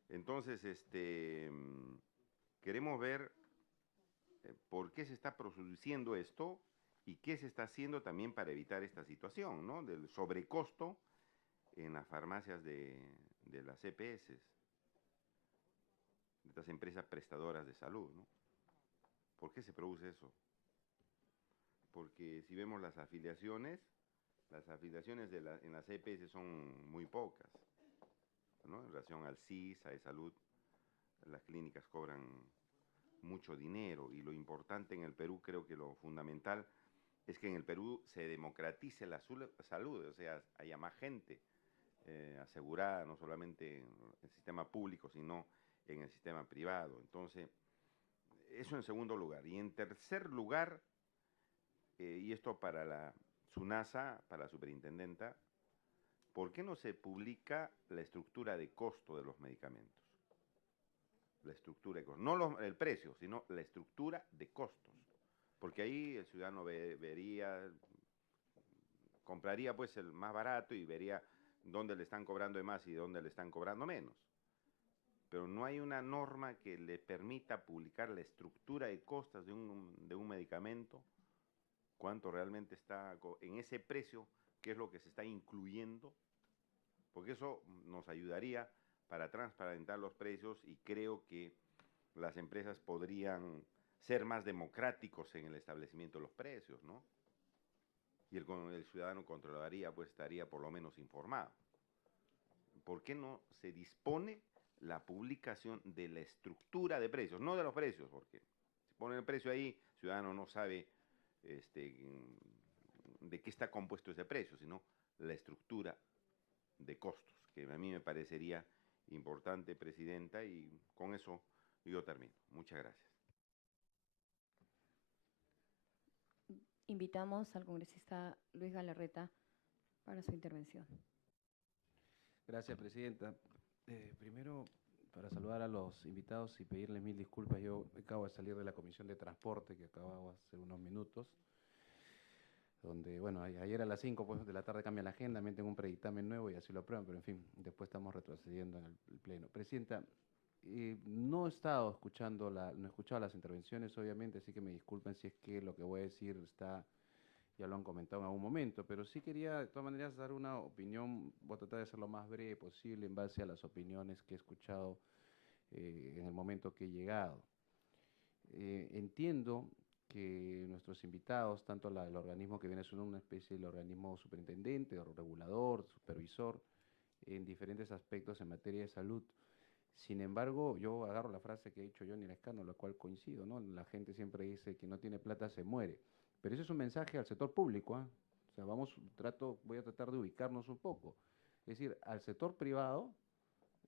Entonces, queremos ver por qué se está produciendo esto y qué se está haciendo también para evitar esta situación, ¿no? Del sobrecosto en las farmacias de las EPS, de estas empresas prestadoras de salud, ¿no? ¿Por qué se produce eso? Porque si vemos las afiliaciones en las EPS son muy pocas, ¿no? En relación al CIS, a salud, las clínicas cobran mucho dinero, y lo importante en el Perú, creo que lo fundamental es que en el Perú se democratice la salud, o sea, haya más gente asegurada, no solamente en el sistema público, sino en el sistema privado. Entonces, eso en segundo lugar. Y en tercer lugar, y esto para la SUNASA, para la superintendenta, ¿por qué no se publica la estructura de costo de los medicamentos? La estructura de costos, no el precio, sino la estructura de costos, porque ahí el ciudadano compraría pues el más barato y vería dónde le están cobrando de más y dónde le están cobrando menos. Pero no hay una norma que le permita publicar la estructura de costos de un medicamento, cuánto realmente está en ese precio, qué es lo que se está incluyendo, porque eso nos ayudaría para transparentar los precios, y creo que las empresas podrían ser más democráticos en el establecimiento de los precios, ¿no? Y el ciudadano controlaría, pues estaría por lo menos informado. ¿Por qué no se dispone la publicación de la estructura de precios? No de los precios, porque si ponen el precio ahí, el ciudadano no sabe de qué está compuesto ese precio, sino la estructura de costos, que a mí me parecería importante, Presidenta, y con eso yo termino. Muchas gracias. Invitamos al congresista Luis Galarreta para su intervención. Gracias, Presidenta. Primero, para saludar a los invitados y pedirles mil disculpas. Yo acabo de salir de la Comisión de Transporte, que acababa hace unos minutos, donde, bueno, ayer a las 5 pues, de la tarde cambia la agenda, también tengo un predictamen nuevo y así lo aprueban, pero en fin, después estamos retrocediendo en el Pleno. Presidenta, no he estado escuchando, no he escuchado las intervenciones, obviamente, así que me disculpen si es que lo que voy a decir ya lo han comentado en algún momento, pero sí quería de todas maneras dar una opinión. Voy a tratar de ser lo más breve posible en base a las opiniones que he escuchado en el momento que he llegado. Entiendo que nuestros invitados, tanto el organismo que viene siendo una especie de organismo superintendente, o regulador, supervisor, en diferentes aspectos en materia de salud. Sin embargo, yo agarro la frase que ha dicho Johnny Lescano, la cual coincido, ¿no? La gente siempre dice que no tiene plata se muere. Pero ese es un mensaje al sector público, ¿eh? O sea, voy a tratar de ubicarnos un poco. Es decir, al sector privado,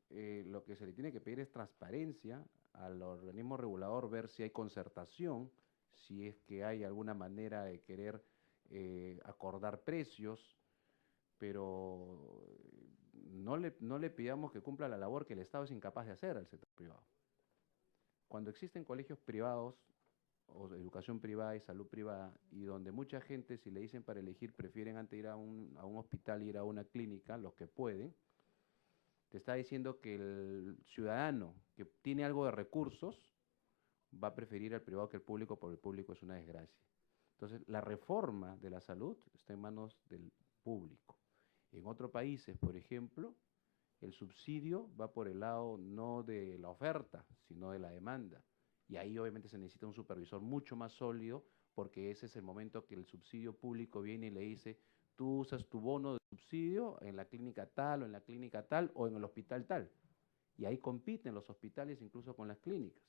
lo que se le tiene que pedir es transparencia al organismo regulador, ver si hay concertación, si es que hay alguna manera de querer acordar precios, pero no le pidamos que cumpla la labor que el Estado es incapaz de hacer al sector privado. Cuando existen colegios privados, o de educación privada y salud privada, y donde mucha gente, si le dicen para elegir, prefieren antes ir a un hospital, ir a una clínica, los que pueden, te está diciendo que el ciudadano que tiene algo de recursos va a preferir al privado que el público, porque el público es una desgracia. Entonces, la reforma de la salud está en manos del público. En otros países, por ejemplo, el subsidio va por el lado no de la oferta, sino de la demanda. Y ahí obviamente se necesita un supervisor mucho más sólido, porque ese es el momento que el subsidio público viene y le dice, tú usas tu bono de subsidio en la clínica tal, o en la clínica tal, o en el hospital tal. Y ahí compiten los hospitales incluso con las clínicas.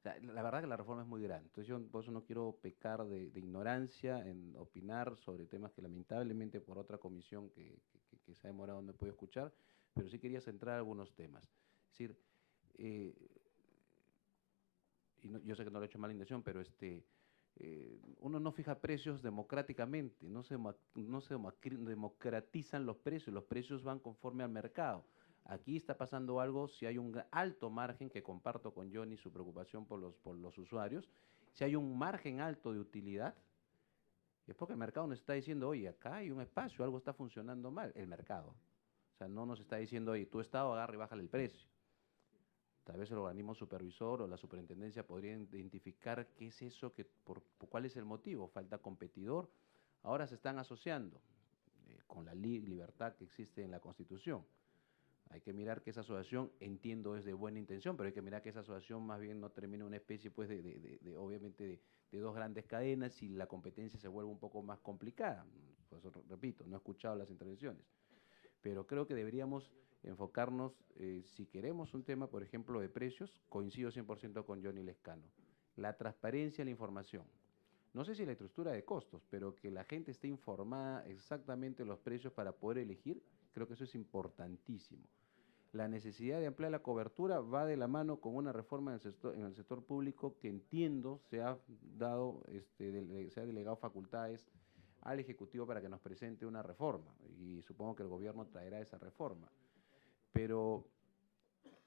O sea, la verdad que la reforma es muy grande. Entonces yo por eso no quiero pecar de ignorancia en opinar sobre temas que lamentablemente por otra comisión que se ha demorado no he podido escuchar, pero sí quería centrar algunos temas. Es decir, yo sé que no lo he hecho mala intención, pero uno no fija precios democráticamente, no se democratizan los precios van conforme al mercado. Aquí está pasando algo, si hay un alto margen, que comparto con Johnny su preocupación por los usuarios, si hay un margen alto de utilidad, es porque el mercado nos está diciendo, oye, acá hay un espacio, algo está funcionando mal, el mercado. O sea, no nos está diciendo, oye, tu Estado agarra y bájale el precio. Tal vez el organismo supervisor o la superintendencia podría identificar qué es eso, cuál es el motivo. Falta competidor. Ahora se están asociando con la libertad que existe en la Constitución. Hay que mirar que esa asociación, entiendo, es de buena intención, pero hay que mirar que esa asociación más bien no termine una especie, pues, obviamente, de dos grandes cadenas y la competencia se vuelve un poco más complicada. Por eso, repito, no he escuchado las intervenciones. Pero creo que deberíamos enfocarnos, si queremos un tema, por ejemplo, de precios, coincido 100% con Johnny Lescano. La transparencia en la información. No sé si la estructura de costos, pero que la gente esté informada exactamente los precios para poder elegir, creo que eso es importantísimo. La necesidad de ampliar la cobertura va de la mano con una reforma en el sector público que entiendo se ha delegado facultades al Ejecutivo para que nos presente una reforma, y supongo que el gobierno traerá esa reforma. Pero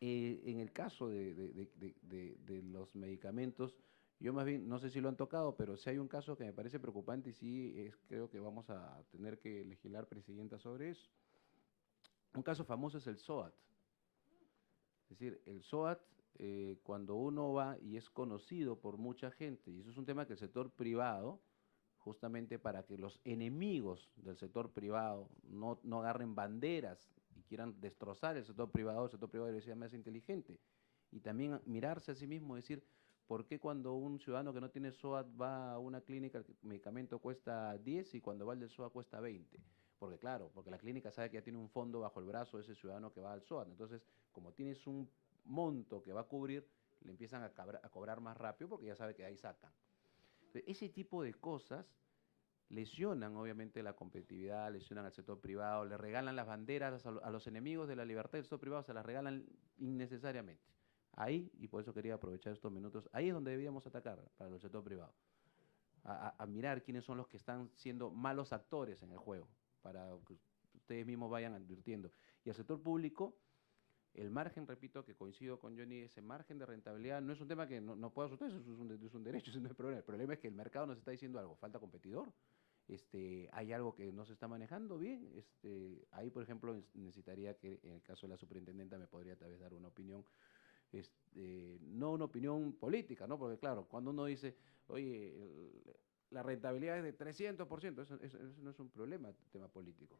en el caso de los medicamentos, yo más bien, no sé si lo han tocado, pero sí hay un caso que me parece preocupante y sí creo que vamos a tener que legislar, Presidenta, sobre eso. Un caso famoso es el SOAT. Es decir, el SOAT, cuando uno va y es conocido por mucha gente, y eso es un tema que el sector privado, justamente para que los enemigos del sector privado no agarren banderas y quieran destrozar el sector privado debería ser más inteligente. Y también mirarse a sí mismo, decir, ¿por qué cuando un ciudadano que no tiene SOAT va a una clínica el medicamento cuesta 10 y cuando va al del SOAT cuesta 20? Porque claro, porque la clínica sabe que ya tiene un fondo bajo el brazo de ese ciudadano que va al SOAT. Entonces, como tienes un monto que va a cubrir, le empiezan a cobrar más rápido porque ya sabe que ahí sacan. Entonces, ese tipo de cosas lesionan obviamente la competitividad, lesionan al sector privado, le regalan las banderas a los enemigos de la libertad del sector privado, se las regalan innecesariamente. Ahí, y por eso quería aprovechar estos minutos, ahí es donde debíamos atacar para el sector privado. A mirar quiénes son los que están siendo malos actores en el juego, para que ustedes mismos vayan advirtiendo. Y al sector público, el margen, repito, que coincido con Johnny, ese margen de rentabilidad no es un tema que no pueda asustar, eso es un derecho, eso no es problema. El problema es que el mercado nos está diciendo algo, falta competidor, hay algo que no se está manejando bien. Ahí, por ejemplo, necesitaría que, en el caso de la superintendenta, me podría tal vez dar una opinión, no una opinión política, ¿no? Porque claro, cuando uno dice, oye, la rentabilidad es de 300%, eso no es un problema, tema político.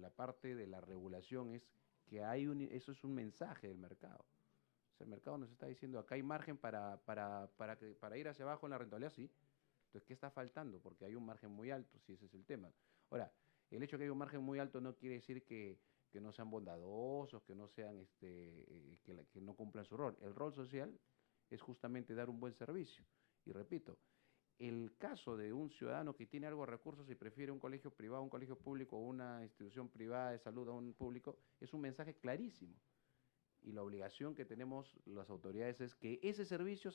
La parte de la regulación es que eso es un mensaje del mercado. O sea, el mercado nos está diciendo, acá hay margen para ir hacia abajo en la rentabilidad, sí. Entonces, ¿qué está faltando? Porque hay un margen muy alto, si ese es el tema. Ahora, el hecho de que haya un margen muy alto no quiere decir que no sean bondadosos, que no sean, que no cumplan su rol. El rol social es justamente dar un buen servicio. Y repito, el caso de un ciudadano que tiene algo de recursos y prefiere un colegio privado, un colegio público o una institución privada de salud a un público, es un mensaje clarísimo. Y la obligación que tenemos las autoridades es que ese servicio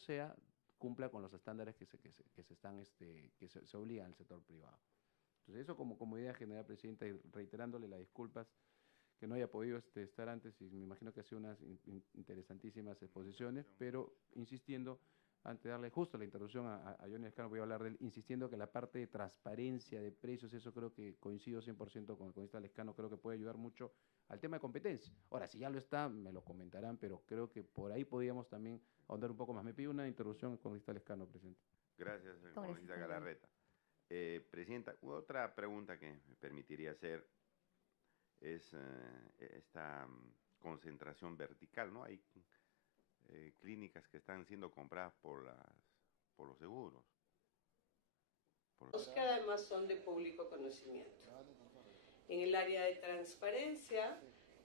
cumpla con los estándares que se obligan al sector privado. Entonces, eso como idea general, Presidenta, y reiterándole las disculpas que no haya podido estar antes, y me imagino que ha sido unas interesantísimas exposiciones, pero insistiendo, antes de darle justo la introducción a Johnny Lescano, voy a hablar de él, insistiendo que la parte de transparencia de precios, eso creo que coincido 100% con el economista Lescano, creo que puede ayudar mucho al tema de competencia. Ahora, si ya lo está, me lo comentarán, pero creo que por ahí podríamos también ahondar un poco más. Me pido una introducción al economista Lescano, Presidente. Gracias, economista Galarreta. Presidenta, otra pregunta que me permitiría hacer es esta concentración vertical, ¿no? Hay clínicas que están siendo compradas por los seguros. Que además son de público conocimiento. En el área de transparencia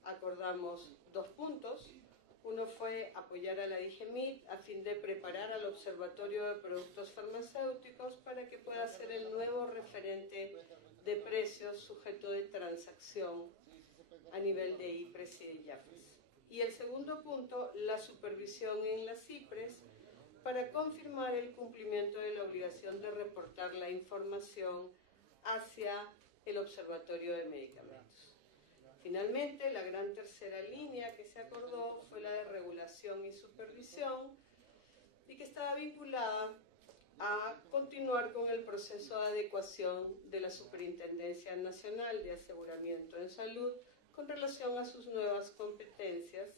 acordamos 2 puntos. Uno fue apoyar a la DIGEMIT a fin de preparar al Observatorio de Productos Farmacéuticos para que pueda ser el nuevo referente de precios sujeto de transacción a nivel de IPRES y de IAFES. Y el segundo punto, la supervisión en las IPRES para confirmar el cumplimiento de la obligación de reportar la información hacia el Observatorio de Medicamentos. Finalmente, la gran tercera línea que se acordó fue la de regulación y supervisión y que estaba vinculada a continuar con el proceso de adecuación de la Superintendencia Nacional de Aseguramiento en Salud con relación a sus nuevas competencias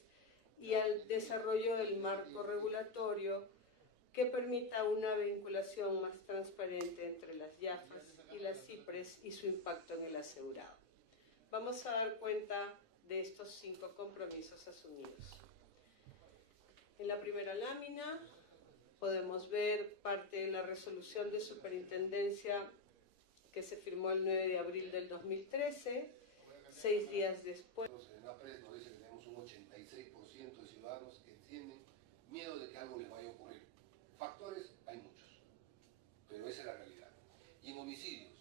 y al desarrollo del marco regulatorio que permita una vinculación más transparente entre las IAFAS y las CIPRES y su impacto en el asegurado. Vamos a dar cuenta de estos 5 compromisos asumidos. En la primera lámina podemos ver parte de la resolución de superintendencia que se firmó el 9 de abril del 2013, 6 días después. En la prensa nos dice que tenemos un 86% de ciudadanos que tienen miedo de que algo les vaya a ocurrir. Factores hay muchos, pero esa es la realidad. Y en homicidios,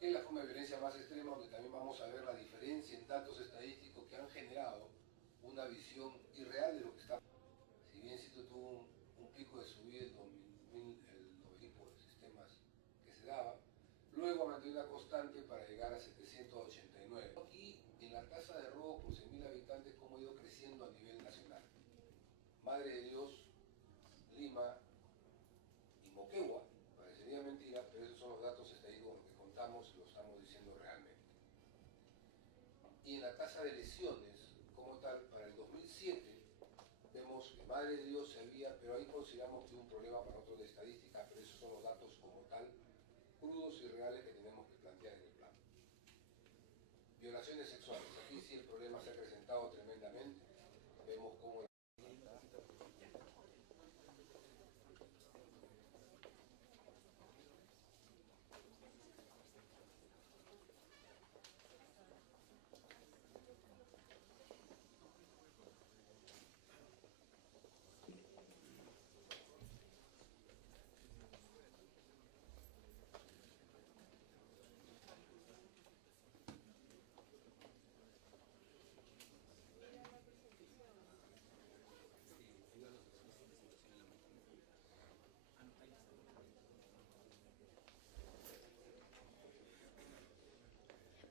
que es la forma de violencia más extrema, donde también vamos a ver la diferencia en datos estadísticos que han generado una visión irreal de lo que está. Si bien sí tuvo un pico de subida en 2000, el tipo de sistemas que se daba, luego ha mantenido una constante para llegar a 789. Aquí, en la tasa de robo por 100.000 habitantes, cómo ha ido creciendo a nivel nacional. Madre de Dios, Lima y Moquegua, parecería mentira, pero esos son los datos estadísticos con los que contamos y lo estamos diciendo realmente. Y en la tasa de lesiones, como tal, para el 2007, vemos que Madre de Dios se había, pero ahí consideramos que hubo un problema para nosotros de estadística, pero esos son los datos como tal, crudos y reales que tenemos que plantear en el plan. Violaciones sexuales, aquí sí el problema se ha acrecentado tremendamente, vemos cómo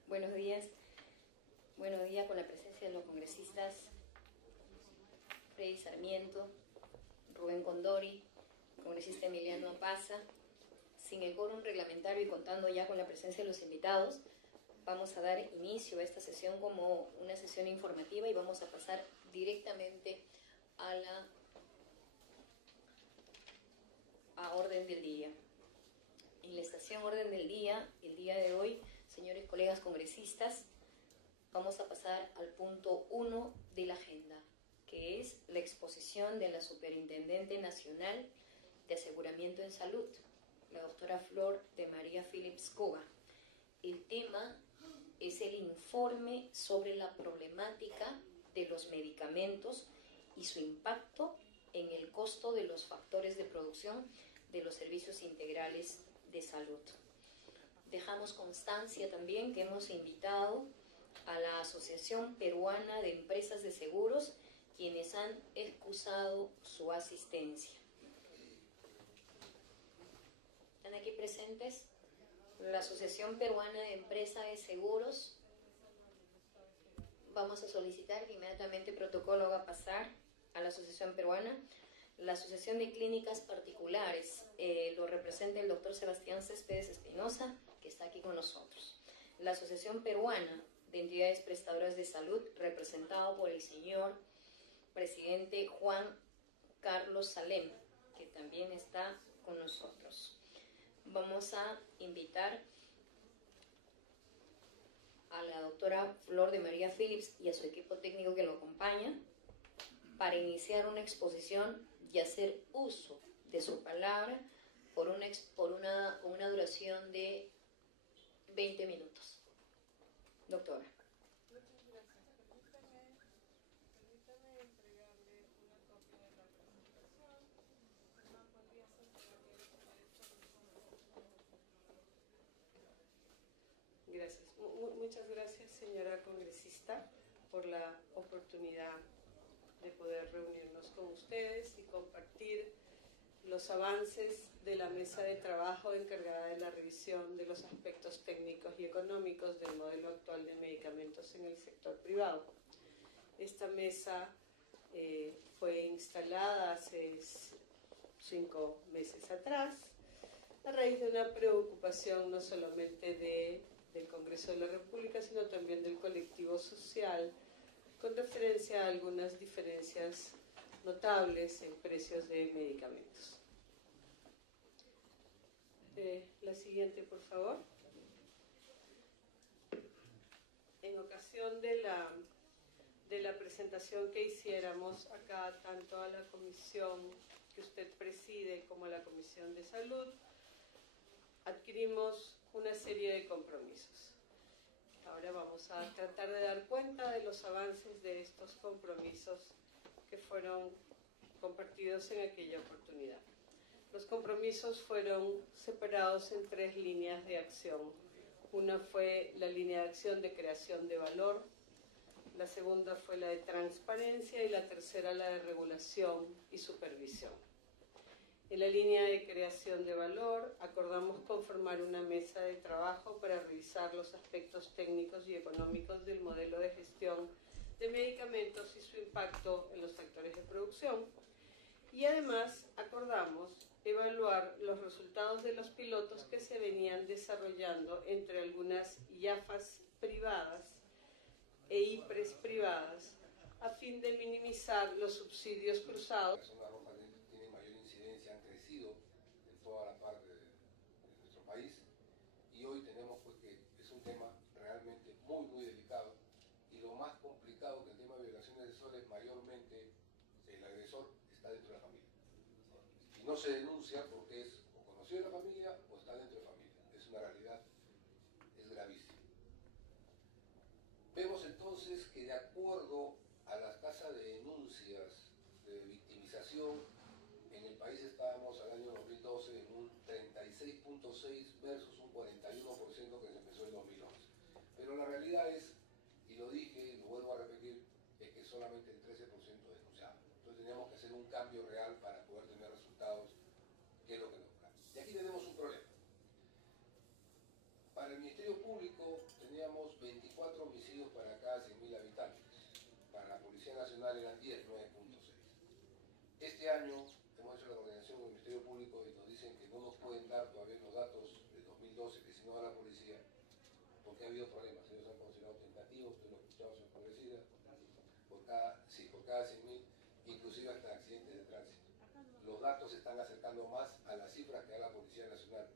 Buenos días. Buenos días con la presencia de los congresistas Freddy Sarmiento, Rubén Condori, congresista Emiliano Paza. Sin el quórum reglamentario y contando ya con la presencia de los invitados, vamos a dar inicio a esta sesión como una sesión informativa y vamos a pasar directamente a orden del día. En la estación orden del día, el día de hoy, señores colegas congresistas, vamos a pasar al punto 1 de la agenda, que es la exposición de la Superintendente Nacional de Aseguramiento en Salud, la doctora Flor de María Phillips Cova. El tema es el informe sobre la problemática de los medicamentos y su impacto en el costo de los factores de producción de los servicios integrales de salud. Dejamos constancia también que hemos invitado a la Asociación Peruana de Empresas de Seguros, quienes han excusado su asistencia. ¿Están aquí presentes? La Asociación Peruana de Empresas de Seguros. Vamos a solicitar que inmediatamente el protocolo va a pasar a la Asociación Peruana. La Asociación de Clínicas Particulares lo representa el doctor Sebastián Céspedes Espinosa, que está aquí con nosotros. La Asociación Peruana de Entidades Prestadoras de Salud, representado por el señor presidente Juan Carlos Salem, que también está con nosotros. Vamos a invitar a la doctora Flor de María Phillips y a su equipo técnico que lo acompaña para iniciar una exposición y hacer uso de su palabra por una duración de 20 minutos. Doctora. Muchas gracias. Permítame entregarle una copia de la presentación. ¿Podría ser Gracias. Muchas gracias, señora congresista, por la oportunidad de poder reunirnos con ustedes y compartir los avances de la mesa de trabajo encargada de la revisión de los aspectos técnicos y económicos del modelo actual de medicamentos en el sector privado. Esta mesa fue instalada hace 5 meses atrás a raíz de una preocupación no solamente del Congreso de la República, sino también del colectivo riesgo social, con referencia a algunas diferencias notables en precios de medicamentos. La siguiente, por favor. En ocasión de la presentación que hiciéramos acá, tanto a la comisión que usted preside como a la Comisión de Salud, adquirimos una serie de compromisos. Ahora vamos a tratar de dar cuenta de los avances de estos compromisos que fueron compartidos en aquella oportunidad. Los compromisos fueron separados en 3 líneas de acción. Una fue la línea de acción de creación de valor, la segunda fue la de transparencia y la tercera la de regulación y supervisión. En la línea de creación de valor acordamos conformar una mesa de trabajo para revisar los aspectos técnicos y económicos del modelo de gestión de medicamentos y su impacto en los factores de producción. Y además acordamos evaluar los resultados de los pilotos que se venían desarrollando entre algunas IAFAs privadas e IPRES privadas a fin de minimizar los subsidios cruzados. Las zonas rojas tienen mayor incidencia, han crecido en toda la parte de nuestro país y hoy tenemos pues que es un tema realmente muy delicado y lo más complicado que el tema de violaciones de SOL es mayormente el agresor está dentro de la familia. Y no se denuncia porque es o conocido de la familia o está dentro de la familia. Es una realidad, es gravísimo. Vemos entonces que de acuerdo a las tasas de denuncias de victimización, en el país estábamos al año 2012 en un 36.6 versus un 41% que se empezó en 2011. Pero la realidad es, y lo dije y lo vuelvo a repetir, es que solamente el 13% denunciaba. Entonces teníamos que hacer un cambio real para poder tener resultados, que es lo que nos cambia. Y aquí tenemos un problema. Para el Ministerio Público teníamos 24 homicidios para cada 100.000 habitantes. Para la Policía Nacional eran 10, 9.6. Este año hemos hecho la coordinación con el Ministerio Público y nos dicen que no nos pueden dar todavía los datos de 2012, que si no da la policía, porque ha habido problemas. Ellos han considerado tentativos, usted lo escuchaba, señor congresista, por cada 100.000, inclusive hasta accidentes de tránsito. Los datos se están acercando más a las cifras que da la Policía Nacional.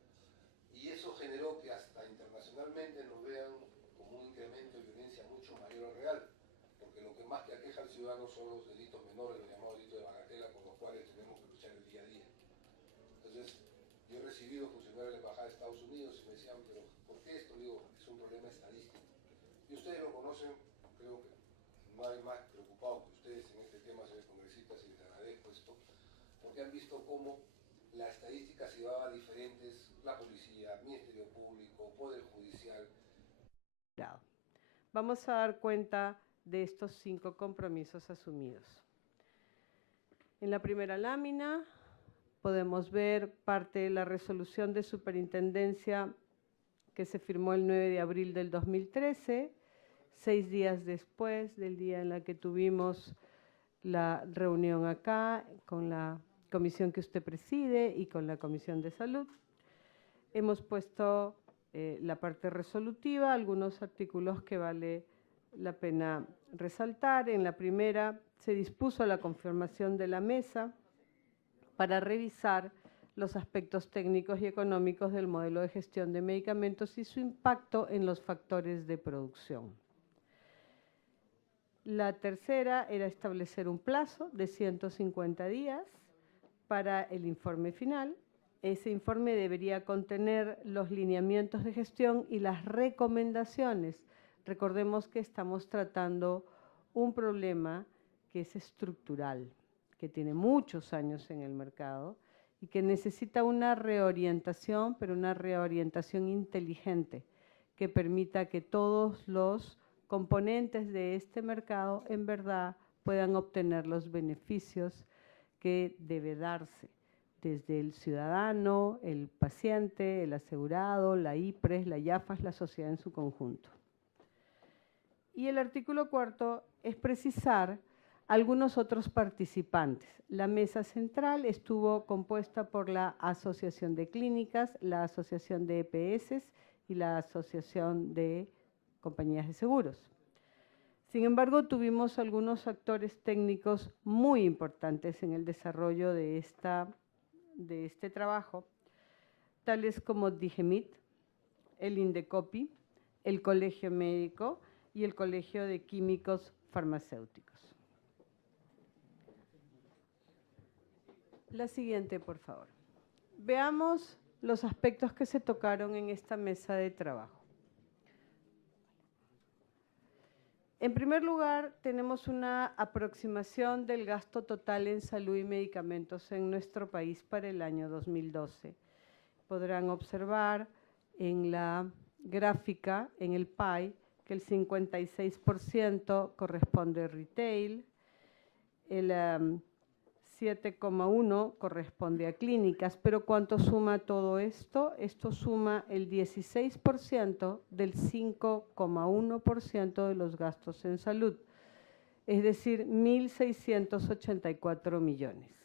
Y eso generó que hasta internacionalmente nos vean como un incremento de violencia mucho mayor al real, porque lo que más que aqueja al ciudadano son los delitos menores, los llamados delitos de bagatela, con los cuales tenemos que luchar el día a día. Entonces, yo he recibido funcionarios de la Embajada de Estados Unidos y me decían, pero ¿por qué esto? Digo, es un problema estadístico. Y ustedes lo conocen, creo que no hay más preocupado que ustedes en este tema, señores congresistas, y les agradezco esto, porque han visto cómo la estadística se llevaba a diferentes, la policía, Ministerio Público, Poder Judicial. Vamos a dar cuenta de estos 5 compromisos asumidos. En la primera lámina podemos ver parte de la resolución de superintendencia que se firmó el 9 de abril del 2013, 6 días después del día en la que tuvimos la reunión acá con la comisión que usted preside y con la Comisión de Salud. Hemos puesto la parte resolutiva, algunos artículos que vale la pena resaltar. En la primera se dispuso la conformación de la mesa para revisar los aspectos técnicos y económicos del modelo de gestión de medicamentos y su impacto en los factores de producción. La tercera era establecer un plazo de 150 días para el informe final. Ese informe debería contener los lineamientos de gestión y las recomendaciones. Recordemos que estamos tratando un problema que es estructural, que tiene muchos años en el mercado y que necesita una reorientación, pero una reorientación inteligente que permita que todos los componentes de este mercado en verdad puedan obtener los beneficios que debe darse desde el ciudadano, el paciente, el asegurado, la IPRES, la IAFAS, la sociedad en su conjunto. Y el artículo 4 es precisar algunos otros participantes. La mesa central estuvo compuesta por la Asociación de Clínicas, la Asociación de EPS y la Asociación de Compañías de Seguros. Sin embargo, tuvimos algunos actores técnicos muy importantes en el desarrollo de este trabajo, tales como DIGEMIT, el INDECOPI, el Colegio Médico y el Colegio de Químicos Farmacéuticos. La siguiente, por favor. Veamos los aspectos que se tocaron en esta mesa de trabajo. En primer lugar, tenemos una aproximación del gasto total en salud y medicamentos en nuestro país para el año 2012. Podrán observar en la gráfica, en el pie, que el 56% corresponde a retail, el 7,1% corresponde a clínicas, pero ¿cuánto suma todo esto? Esto suma el 16% del 5,1% de los gastos en salud, es decir, 1.684 millones.